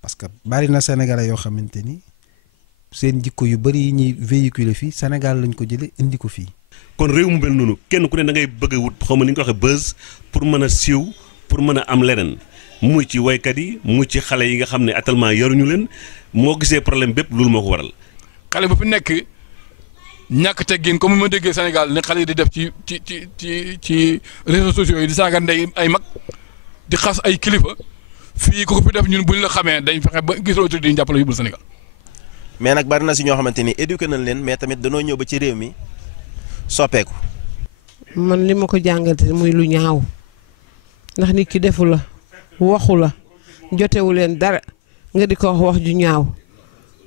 parce que bari na Sénégalais yoo xamante ni. seen jikko yu bari yi ñuy véhiculer fii Sénégal lañ ko jëlee indi ko fii. kon réew mu mel noonu kenn ku ne da ngay bëgg a wut xaw ma ni ñu ko waxee buzz pour mën a siiw pour mën a am leneen muy ci waykat yi muy ci xale yi nga xam ne actuellement yaruñu leen moo gisee problème bépp loolu moo ko waral. xale bu fi nekk ñàkk teggin comme ma déggee Sénégal ne xale yi di def ci réseaux sociaux yi di saaga ndey ay mag di xas ay kilifa fii ku ko fi def ñun buñ la xamee dañ fexe ba gisoo di jàppale yóbbul Sénégal. mais nag bari na si ñoo xamante ni éduqué nañ leen mais tamit danoo ñëw ba ci réew mi soppeeku. man li ma ko jàngate muy lu ñaaw ndax nit ki defu la waxu la jotewu leen dara nga di ko wax ju ñaaw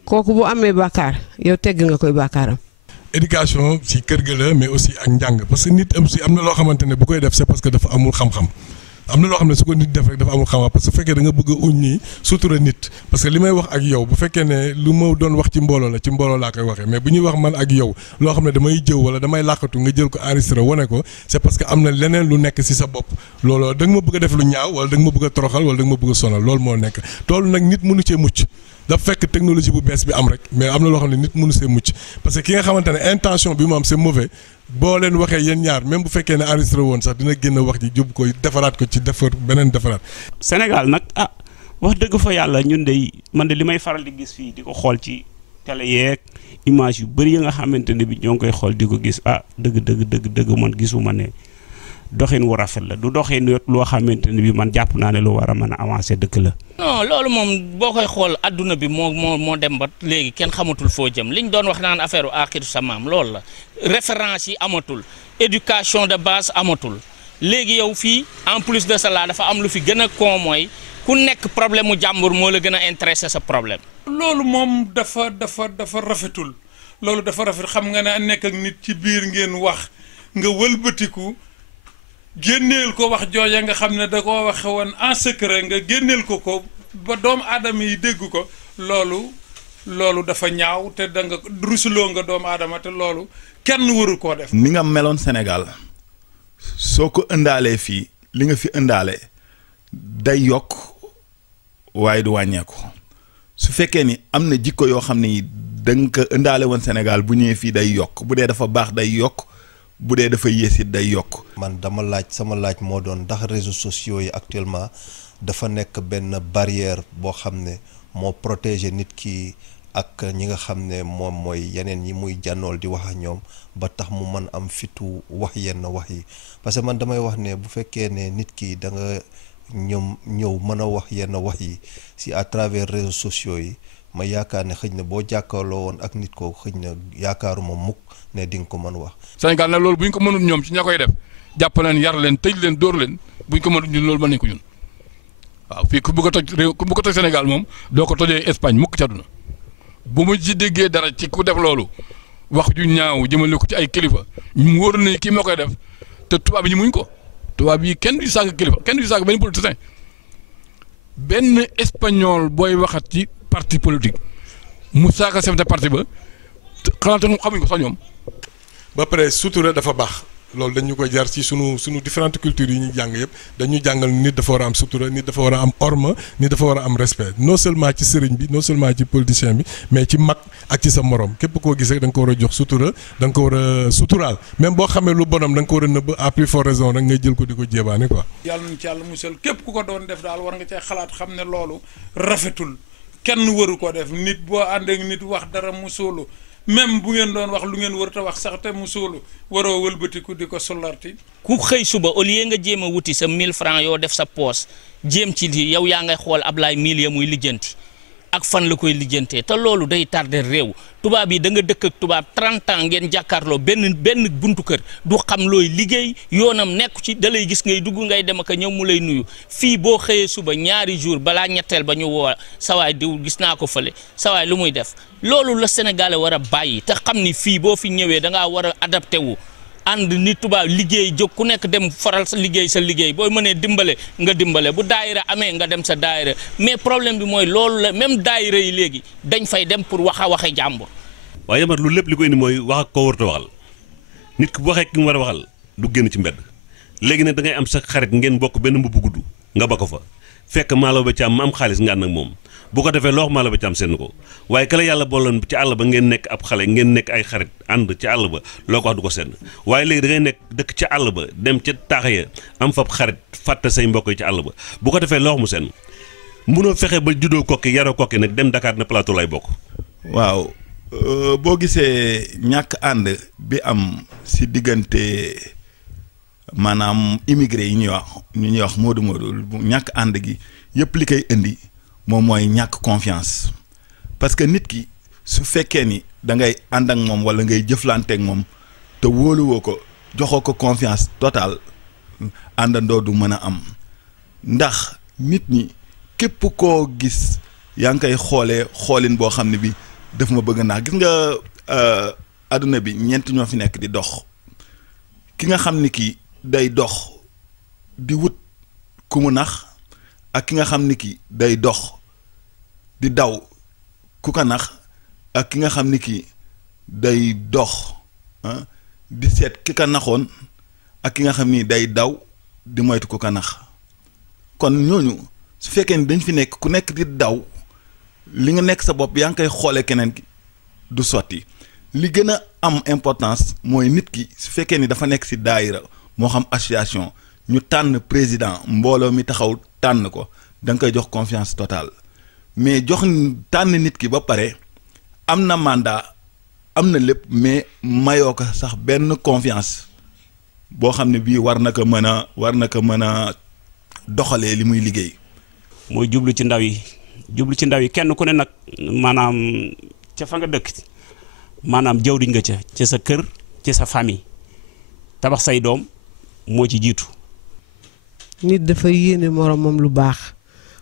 kooku bu amee bàkkaar yow tegg nga koy bàkkaaram. éducation ci kër ga la mais aussi ak njàng parce que nit am na loo xamante ne bu koy def c'est parce que dafa amul xam-xam. am na loo xam ne su ko nit def rek dafa amul xam-xam parce que bu fekkee da nga bëgg a uñ nii sutura nit parce que li may wax ak yow bu fekkee ne lu ma doon wax ci mbooloo la ci mbooloo laa koy waxee mais bu ñuy wax man ak yow loo xam ne damay jëw wala damay làqatu nga jël ko enregistré wane ko c'est parce que am na leneen lu nekk ci sa bopp loolu da nga ma bëgg a def lu ñaaw wala da nga ma bëgg a toroxal wala da nga ma bëgg a sonal loolu moo nekk toolu nag nit mënu cee mucc dafa fekk technologie bu bees bi am rek mais am na loo xam ne nit mënu see mucc parce que ki nga xamante ne intention bi mu am c'est mauvais boo leen waxee yéen ñaar même bu fekkee ne enregistré woon sax dina génn wax ji jub koy defaraat ko ci defar beneen defaraat. Sénégal nag wax dëgg fa yàlla ñun de man de li may faral di gis fii di ko xool ci télé yeeg image yu bëri yi nga xamante ne bi ñoo ngi koy xool di ko gis dëgg man gisuma ne doxin wu rafet la du doxin loo xamante ne bi man jàpp naa ne lu war a mën a avancer dëkk la. non loolu moom boo koy xool adduna bi moo dem ba léegi kenn xamatul foo jëm liñ doon wax naan affaire aaxiru samaam loolu la référence yi amatul éducation de base amatul léegi yow fii en plus de cela dafa am lu fi gën a con mooy ku nekk problème mu jàmbur moo la gën a intéressé sa problème. loolu moom dafa rafetul loolu dafa rafet xam nga ne nekk ak nit ci biir ngeen wax nga wëlbatiku. génneel ko wax jooja nga xam ne da koo waxe woon en secret nga génneel ko ba doomu aadama yi dégg ko loolu dafa ñaaw te da nga rusuloo nga doomu aadama te loolu kenn waru koo def. ni nga meloon Sénégal soo ko ëndaalee fii li nga fi ëndaale day yokk waaye du wàññeeku su fekkee ni am na jikko yoo xam ne da nga ko ëndaale woon Sénégal bu ñëwee fii day yokk bu dee dafa baax day yokk. bu dee dafa yéesit day yokk. man sama laaj moo doon ndax réseaux sociaux yi actuellement dafa nekk benn barrière boo xam ne moo protéger nit ki ak ñi nga xam ne moom mooy yeneen yi muy jànnool di wax ak ñoom ba tax mu mën am fitu wax yenn wax yi parce que man damay wax ne bu fekkee ne nit ki da nga ñëw mën a wax yenn wax yi si à travers réseaux sociaux yi ma yaakaar ne xëj na boo jàkkaarloo woon ak nit ko xëj na yaakaaruma mukk ne di nga ko mën wax. Sénégal nag loolu bu ñu ko mënul ñoom ci ña koy def jàpp leen yar leen tëj leen dóor leen bu ñu ko mënul ñun loolu mën nañ ko ñun waaw fii ku bëgg a toj réew ku bëgg a toj Sénégal moom doo ko tojee Espagne mukk ci àdduna bu ma ci déggee dara ci ku def loolu wax ju ñaaw jëmale ko ci ay kilifa mu wóor na kii moo koy def te tubaab yi ñu muñ ko tubaab yi kenn du saaga kilifa kenn du saaga benn politicien benn espagnol booy waxat ci parti politique mu saaga chef de parti ba xanaa te xamuñ ko sax ñoom. ba pare sutura dafa baax loolu dañu koy jar ci sunu différentes cultures yi ñuy jàng yëpp dañu jàngal nit dafa war a am sutura nit dafa war a am orma nit dafa war a am respect non seulement ci sëriñ bi non seulement ci politicien bi mais ci mag ak ci sa morom képp koo gis rek da nga ko war a jox sutura da nga ko war a suturaal même boo xamee lu bonam da nga ko war a nëbb à plus forte raison rek ngay jël ko di ko jébaane quoi. yàlla nañ ci yàlla musal képp ku ko doon def daal war nga cee xalaat xam ne loolu rafetul kenn waru ko def nit boo ànd ak nit wax dara mu sóolu même bu ngeen doon wax lu ngeen warut a wax sax te mu sóolu waroo wëlbatiku di ko sollarti. ku xëy suba au lieu nga jéem a wuti sa 1000 francs yoo def sa poos jéem ci lii yow yaa ngay xool Ablaye 1000 ya muy lijjanti ak fan la koy lijjantee te loolu day tardé réew tubaab yi da nga dëkk ak tubaab 30 ans ngeen jàkkaarloo benn buntu kër du xam looy liggéey yoonam nekku ci da lay gis ngay dugg ngay dem ak ñëw mu lay nuyu fii boo xëyee suba ñaari jour balaa ñetteel ba ñu woo sawaay diw gis naa ko fële sawaay lu muy def loolu la Sénégalais war a bàyyi te xam ni fii boo fi ñëwee da ngaa war a adapté wu ànd ni tubaab liggéey jóg ku nekk dem faral sa liggéey booy mënee dimbale nga dimbale bu daayira amee nga dem sa daayira mais problème bi mooy loolu la même daayira yi léegi dañ fay dem pour waxe jàmbur. waaye Yamar lu lépp li ko indi mooy wax ak koo warut a waxal nit ki bu waxee ki mu war a waxal du génn ci mbedd léegi nag da ngay am sa xarit ngeen bokk benn mbubb gudd nga ba ko fa fekk maalo ba ci am am xaalis nga ànd ak moom bu ko defee loo wax maalo ba ci am seen ko waaye kala yàlla booloon ci àll ba ngeen nekk ab xale ngeen nekk ay xarit ànd ci àll ba loo ko wax du ko senn waaye léegi da ngay nekk dëkk ci àll ba dem ca taax ya am fab xarit fàtte say mbokk yi ci àll ba bu ko defee loo wax mu senn munoo fexe ba juddoo kokki yaroo kokki nag dem Dakar ne plateau lay bokk. waaw boo gisee ñàkk ànd bi am si diggante maanaam immigré yi ñuy wax moodu ñàkk ànd gi yëpp li koy indi moom mooy ñàkk confiance parce que nit ki su fekkee ni da ngay ànd ak moom wala ngay jëflanteeg moom te wóoluwoo ko joxoo ko confiance totale àndandoo du mën a am ndax nit ñi képp koo gis yaa ngi koy xoolee xoolin boo xam ne bi daf ma bëgg naa gis nga adduna bi ñeent ñoo fi nekk di dox ki nga xam ni ki day dox di wut ku mu nax ak ki nga xam ni ki day dox di daw ku ko nax ak ki nga xam ni ki day dox di seet ki ka naxoon ak ki nga xam ni day daw di moytu ku ko nax kon ñooñu su fekkee ni dañ fi nekk ku nekk di daw li nga nekk sa bopp yaa ngi koy xoolee keneen ki du sotti li gën a am importance mooy nit ki su fekkee ni dafa nekk ci daayira moo xam association ñu tànn président mbooloo mi taxaw tànn ko da nga koy jox confiance totale mais jox tànn nit ki ba pare am na mandat am na lépp mais mayoo ko sax benn confiance boo xam ne bii war na ko mën a doxalee li muy liggéey. mooy jublu ci ndaw yi kenn ku ne nag maanaam ca fa nga dëkk maanaam jawriñ nga ca sa kër ci sa famille tabax say doom moo ci jiitu. nit dafa yéene moromam lu baax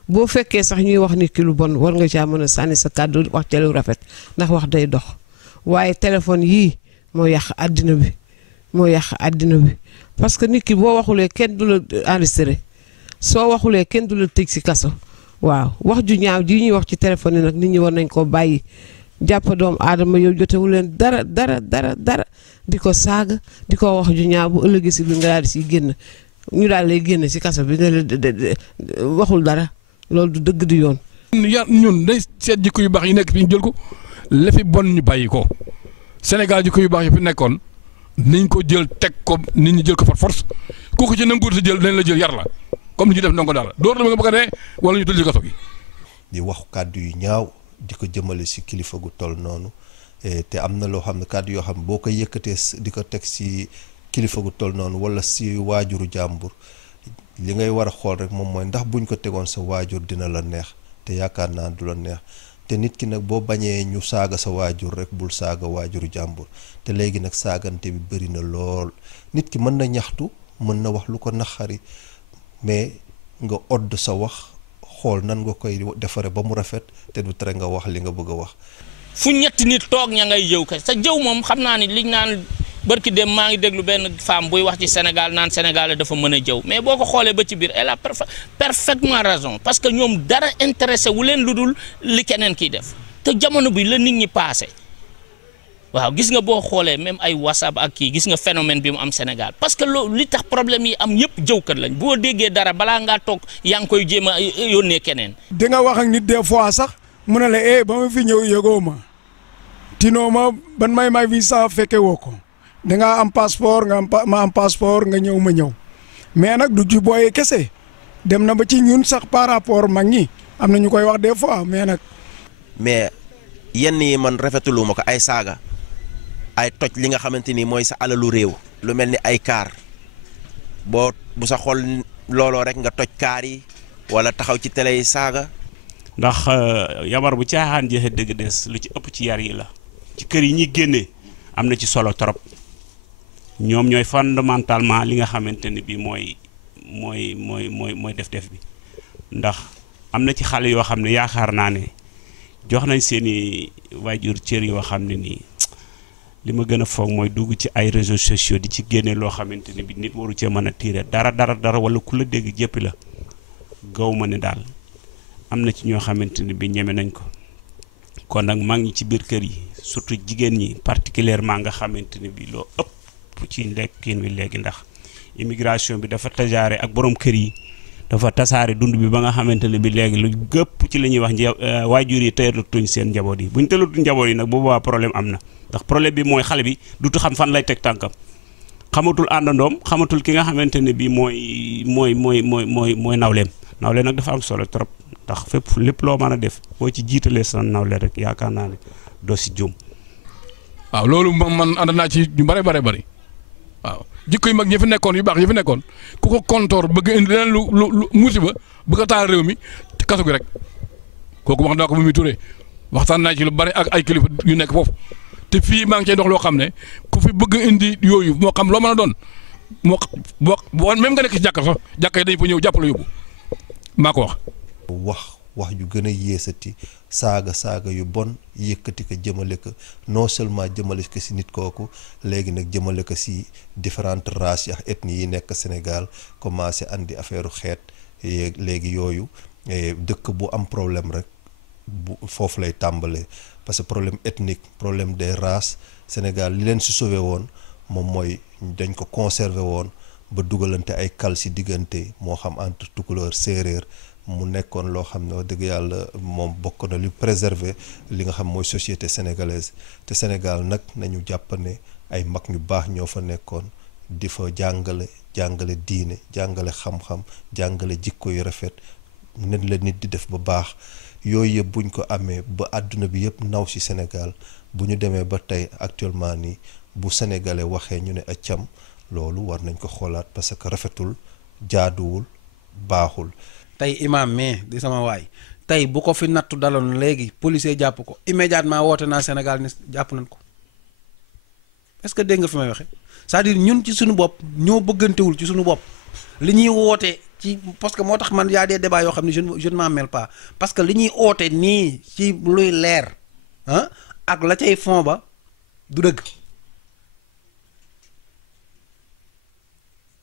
boo fekkee sax ñuy wax nit ki lu bon war nga caa mën a sànni sa kàddu wax ca lu rafet ndax wax day dox waaye téléphone yii moo yàq àddina bi parce que nit ki boo waxulee kenn du la enregistré soo waxulee kenn du la tëj si kaso waaw wax ju ñaaw ji ñuy wax ci téléphone yi nag nit ñi war nañ koo bàyyi jàpp doomu aadama yow jotewu leen dara di ko saaga di ko wax ju ñaaw bu ëllëgee si bi nga daal di siy génn ñu daal lay génn si kaso bi ne la waxul dara loolu du dëgg du yoon. ñun day seet jikko yu baax yi nekk fi ñu jël ko la fi bon ñu bàyyi ko Sénégal jikko yu baax yi fi nekkoon nañ ko jël teg ko nit ñi jël ko par force ku ko ci nanguwul sa jël dañ la jël yar la comme ni ñu def ndongo daal door la nga bëgg a dee wala ñu tëj ci kaso gi. di wax kàddu yu ñaaw di ko jëmale si kilifa gu toll noonu te am na loo xam ne kàddu yoo xam ne boo ko yëkkatee di ko teg si kilifa gu toll noonu wala si waajuru jàmbur li ngay war a xool rek moom mooy ndax buñ ko tegoon sa waajur dina la neex te yaakaar naa du la neex te nit ki nag boo bañee ñu saaga sa waajur rek bul saaga waajuru jàmbur te léegi nag saagante bi bëri na lool nit ki mën na ñaxtu mën na wax lu ko naxari mais nga odd sa wax xool nan nga koy defare ba mu rafet te du tere nga wax li nga bëgg a wax. fu ñetti nit toog ña ngay jëw kay sa jëw moom xam naa ni liñ naan barki dem maa ngi déglu benn femme buy wax ci Sénégal naan Sénégal dafa mën a jëw mais boo ko xoolee ba ci biir elle a parfaitement raison parce que ñoom dara intéressé wu leen lu dul li keneen kiy def te jamono bi la nit ñi passé waaw gis nga boo xoolee même ay WhatsApp ak kii gis nga phénomène bi mu am Sénégal parce que loolu li tax problème yi am yëpp jëwkat lañ boo déggee dara balaa ngaa toog yaa ngi koy jéem a yónnee keneen. di nga wax ak nit des fois sax mu ne la ba ma fi ñëw yëgoo ma tinoo ma ban may visa fekke woo ko da ngaa am passeport ma am passeport nga ñëw ma ñëw mais nag du ci booyee kese dem na ba ci ñun sax par rapport mag ñi am na ñu koy wax des fois mais nag. mais yenn yi man rafetulu ma ko ay saaga ay toj li nga xamante ni mooy sa alalu réew lu mel ni ay kaar bu sa xol looloo rek nga toj kaar yi wala taxaw ci télé yi saaga. ndax yabar bu caaxaan jeexe dëgg des lu ci ëpp ci yar yi la ci kër yi ñuy génnee am na ci solo trop ñoom ñooy fondamentalement li nga xamante ni bi mooy def bi ndax am na ci xale yoo xam ne yaakaar naa ne jox nañ seeni waajur cër yoo xam ne nii li ma gën a foog mooy dugg ci ay réseaux sociaux di ci génne loo xamante ni bi nit waru cee mën a tiire dara wala ku la dégg jéppi la gaw ma ne daal am na ci ñoo xamante ni bi ñeme nañ ko kon nag mag ñi ci biir kër yi surtout jigéen ñi particulièrement nga xamante ni bi loo ëpp ci lekkin wi léegi ndax immigration bi dafa tasaare ak borom kër yi dafa tasaare dund bi ba nga xamante ne bi léegi lu gëpp ci la ñuy wax waajur yi tëyatuñ seen njaboot yi bu ñu tëyatuñ njaboot yi nag bu boobaa problème am na ndax problème bi mooy xale bi dutu xam fan lay teg tànkam xamatul àndandoom xamatul ki nga xamante ne bi mooy nawleem nawle nag dafa am solo trop ndax fépp lépp loo mën a def boo ci jiitalee sa nawle rek yaakaar naa ne doo si juum. waaw loolu man ànd naa ci ñu bare waaw jikko yu mag ñi fi nekkoon yu baax ñi fi nekkoon ku ko kontoor bëgg indi leneen lu musiba bëgg a taal réew mi ci kaso gi rek kooku wax naa ko bu muy turee waxtaan naa ci lu bari ak ay kilifa yu nekk foofu te fii maa ngi cay dox loo xam ne ku fi bëgg indi yooyu moo xam loo mën a doon boo même nga nekk ci jàkka sax jàkka yi dañu fa ñëw jàppale yóbbu maa ko wax. wax ju gën a yéesati saaga yu bon yëkkati ko jëmale ko non seulement jëmale ko si nit kooku léegi nag jëmale ko si différentes races ak ethnies yi nekk Sénégal commencé andi affaire xeet léegi yooyu dëkk bu am problème rek bu foofu lay tàmbalee parce que problème ethnique problème des races Sénégal li leen si sauvé woon moom mooy dañ ko conservé woon ba dugalante ay kal si diggante moo xam entre tukulóor séeréer mu nekkoon loo xam ne wax dëgg yàlla moom bokk na lu préserver li nga xam mooy société sénégalaise te Sénégal nag nañu jàpp ne ay mag ñu baax ñoo fa nekkoon di fa jàngale diine jàngale xam-xam jàngale jikko yu rafet nit la nit di def ba baax yooyu yëpp buñ ko amee ba àdduna bi yëpp naw ci Sénégal bu ñu demee ba tey actuellement nii bu sénégalais waxee ñu ne accam loolu war nañ ko xoolaat parce que rafetul jaaduwul baaxul. tey imam mais di sama waay tey bu ko fi nattu daloon léegi policier jàpp ko immédiatement woote naa Sénégal ni jàpp nañ ko est-ce que dégg nga fi may waxe c'est-à-dire ñun ci suñu bopp ñoo bëggantewul ci suñu bopp li ñuy woote ci parce que moo tax man y a des débats yoo xam ne je ne m'en mêle pas parce que li ñuy oote nii ci luy leer ah ak la cay fond ba du dëgg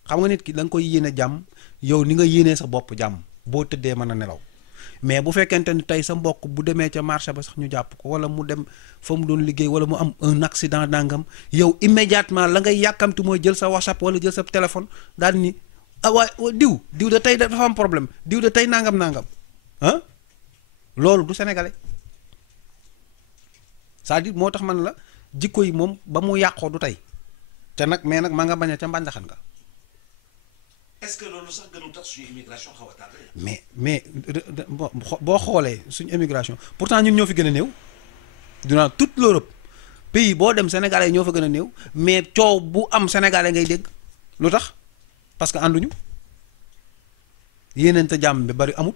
xam nga nit ki da nga koy yéene jàmm yow ni nga yéenee sa bopp jàmm boo tëddee mën a nelaw mais bu fekkente ni tey sa mbokk bu demee ca marché ba sax ñu jàpp ko wala mu dem fa mu doon liggéey wala mu am un accident nangam yow immédiatement la ngay yàkkamti mooy jël sa WhatsApp wala jël sa téléphone daal ni ah waay diw de tey dafa am problème diw de tey nangam ah loolu du sénégalais c'est-à-dire moo tax man la jikko yi moom ba mu yàqoo du tey te nag mais nag maa nga bañ a ca mbànjaxan nga. est-ce que loolu sax gënul tax suñu immigration xaw a tardé. mais boo xoolee suñu immigration pourtant ñun ñoo fi gën a néew durant toute l'Europe pays boo dem sénégalais ñoo fa gën a néew mais coow bu am sénégalais ngay dégg lu tax parce que ànduñu yéeneente jàmm bi bari amut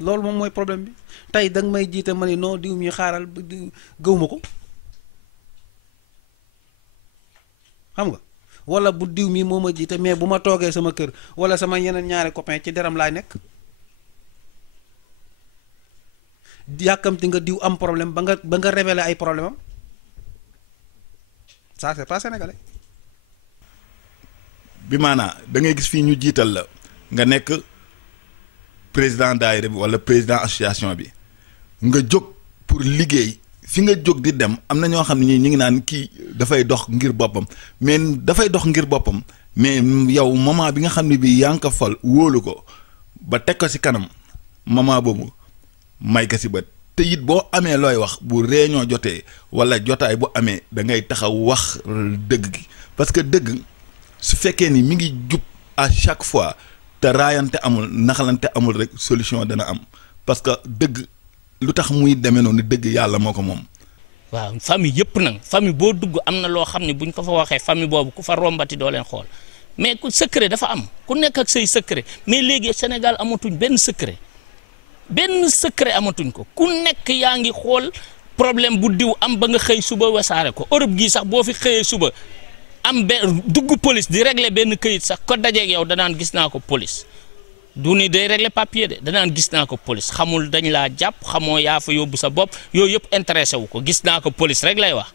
loolu moom mooy problème bi tey danga may jiite ma ni non diw mi xaaral gëwuma ko xam nga. wala bu diw mi moo ma jiite mais bu ma toogee sama kër wala sama yeneen ñaari copain ci deram laay nekk yàkkamti nga diw am problème ba nga révéler ay problème am ça c'est pas sénégalais. bi maanaa da ngay gis fii ñu jiital la nga nekk président daayira bi wala président association bi nga jóg pour liggéey. fi nga jóg di dem am na ñoo xam ne ñi ñu ngi naan kii dafay dox ngir boppam mais dafay dox ngir boppam mais yow moment bi nga xam ne bii yaa ngi ko fal wóolu ko ba teg ko ci kanam moment boobu may ko ci bët te it boo amee looy wax bu réunion jotee walla jotaay bu amee da ngay taxaw wax dëgg gi parce que dëgg su fekkee ni mi ngi jub à chaque fois te raayante amul naxalante amul rek solution dana am parce que dëgg. lu tax muy demee noonu dëgg yàlla moo ko moom. waaw famille yëpp nag famille boo dugg am na loo xam ne buñ ko fa waxee famille boobu ku fa rombati doo leen xool mais ku secret dafa am ku nekk ak say secret mais léegi Sénégal amatuñ benn secret amatuñ ko ku nekk yaa ngi xool problème bu diw am ba nga xëy suba wasaare ko Europe gii sax boo fi xëyee suba am dugg police di régler benn këyit sax ko dajeeg yow danaan gis naa ko police. du ni day régler papier de danaan gis naa ko police xamul dañ laa jàpp xamoo yaa fa yóbbu sa bopp yooyu yëpp intéressé wu ko gis naa ko police rek lay wax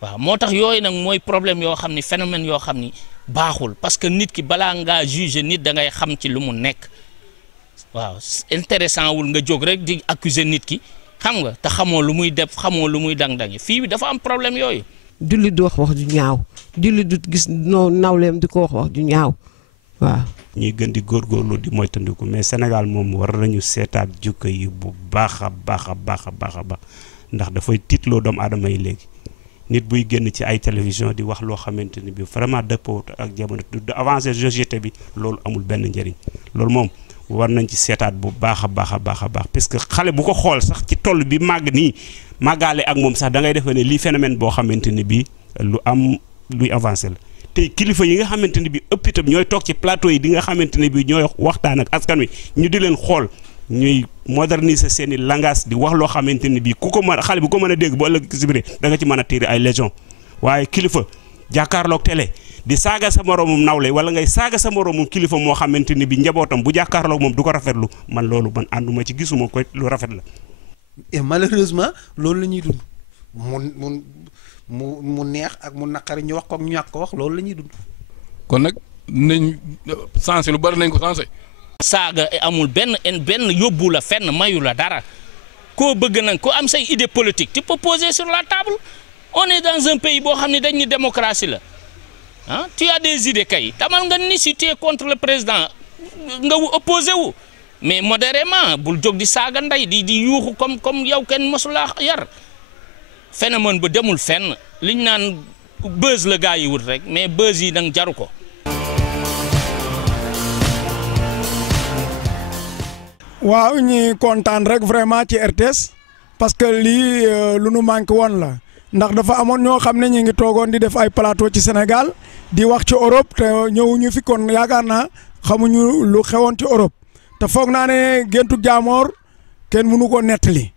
waaw moo tax yooyu nag mooy problème yoo xam ni phénomène yoo xam ni baaxul parce que nit ki balaa ngaa juger nit da ngay xam ci lu mu nekk waaw intéressant wul nga jóg rek di accuser nit ki xam nga te xamoo lu muy def xamoo lu muy dang-dangi fii bi dafa am problème yooyu. jullit du wax ju ñaaw jullit du gis nawleem di ko wax ju ñaaw. waaw ñuy gën di góorgóorlu di moytandiku mais Sénégal moom war nañu seetaat jukka yi bu baax a baax ndax dafay tiitloo doomu aadama yi léegi nit buy génn ci ay télévision di wax loo xamante ni bi vraiment dëppoo ak jamono du avancer société bi loolu amul benn njëriñ loolu moom war nañ ci seetaat bu baax a baax parce que xale bu ko xool sax ci toll bi màgg nii màggaale ak moom sax da ngay defee ne lii phénomène boo xamante ni bi luy avancer la. tey kilifa yi nga xamante ne bi ëpp itam ñooy toog ci plateau yi di nga xamante ne bi ñooy waxtaan ak askan wi ñu di leen xool ñuy moderniser seen i langage di wax loo xamante ni bii ku ko mën xale bu ko mën a dégg ba ëllëg si biir da nga ci mën a tirer ay leçons waaye kilifa jàkkaarloog télé di saaga sa moroomum nawle wala ngay saaga sa moroomum kilifa moo xamante ni bi njabootam bu jàkkaarloog moom du ko rafetlu man loolu man ànduma ci gisuma ko lu rafet la. et malheureusement loolu la ñuy dund mu neex ak mu naqari ñu wax ko ak ñu ñàkk ko wax loolu la ñuy dund. kon nag nañ sensé lu bari nañ ko sensé. saaga amul benn yóbbu la fenn mayu la dara koo bëgg nag ko am say idée politique tu peux poser sur la table on est dans un pays boo xam ne dañ ni démocratie la ah tu as des idées kay tamal nga ni si tu es contre le président nga opposé wu mais modérément bul jóg di saaga ndey di yuuxu comme yow kenn mosulaa yar phénomène ba demul fenn liñ naan buzz la gaa yi wut rek mais buzz yi nag jaru ko. waaw ñi kontaan rek vraiment ci RTS parce que lii lu nu manqué woon la ndax dafa amoon ñoo xam ne ñu ngi toogoon di def ay plateau ci Sénégal di wax ci Europe te ñëwuñu fi kon yaakaar naa xamuñu lu xewoon ci Europe te foog naa ne géntu jaamoor kenn mënu ko nettali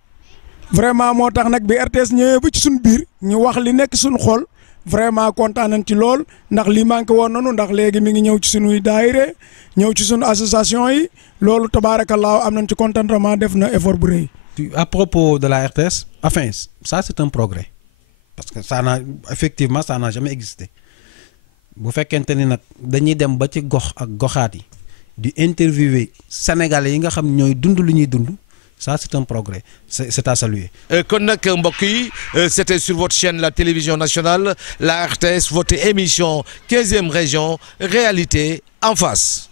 vraiment moo tax nag bi RTS ñëwee ba ci suñu biir ñu wax li nekk suñu xol vraiment kontaan nañ ci lool ndax lii manqué woon nañu ndax léegi mi ngi ñëw ci suñuy daayire ñëw ci suñu association yi loolu tabaarakallaa am nañ ci contentement def na effort bu rëy. À propos de la RTS, enfin ça c'est un progrès parce que ça n'a effectivement ça n'a jamais existé bu fekkente ni nag dañuy dem ba ci gox ak goxaat yi di interviewer sénégalais yi nga xam ñooy dund lu ñuy dund. Ça, c'est un progrès. C'est à saluer. Kon nag mbokk yi c'était sur votre chaîne la télévision nationale la RTS votre émission 15e région réalité en face.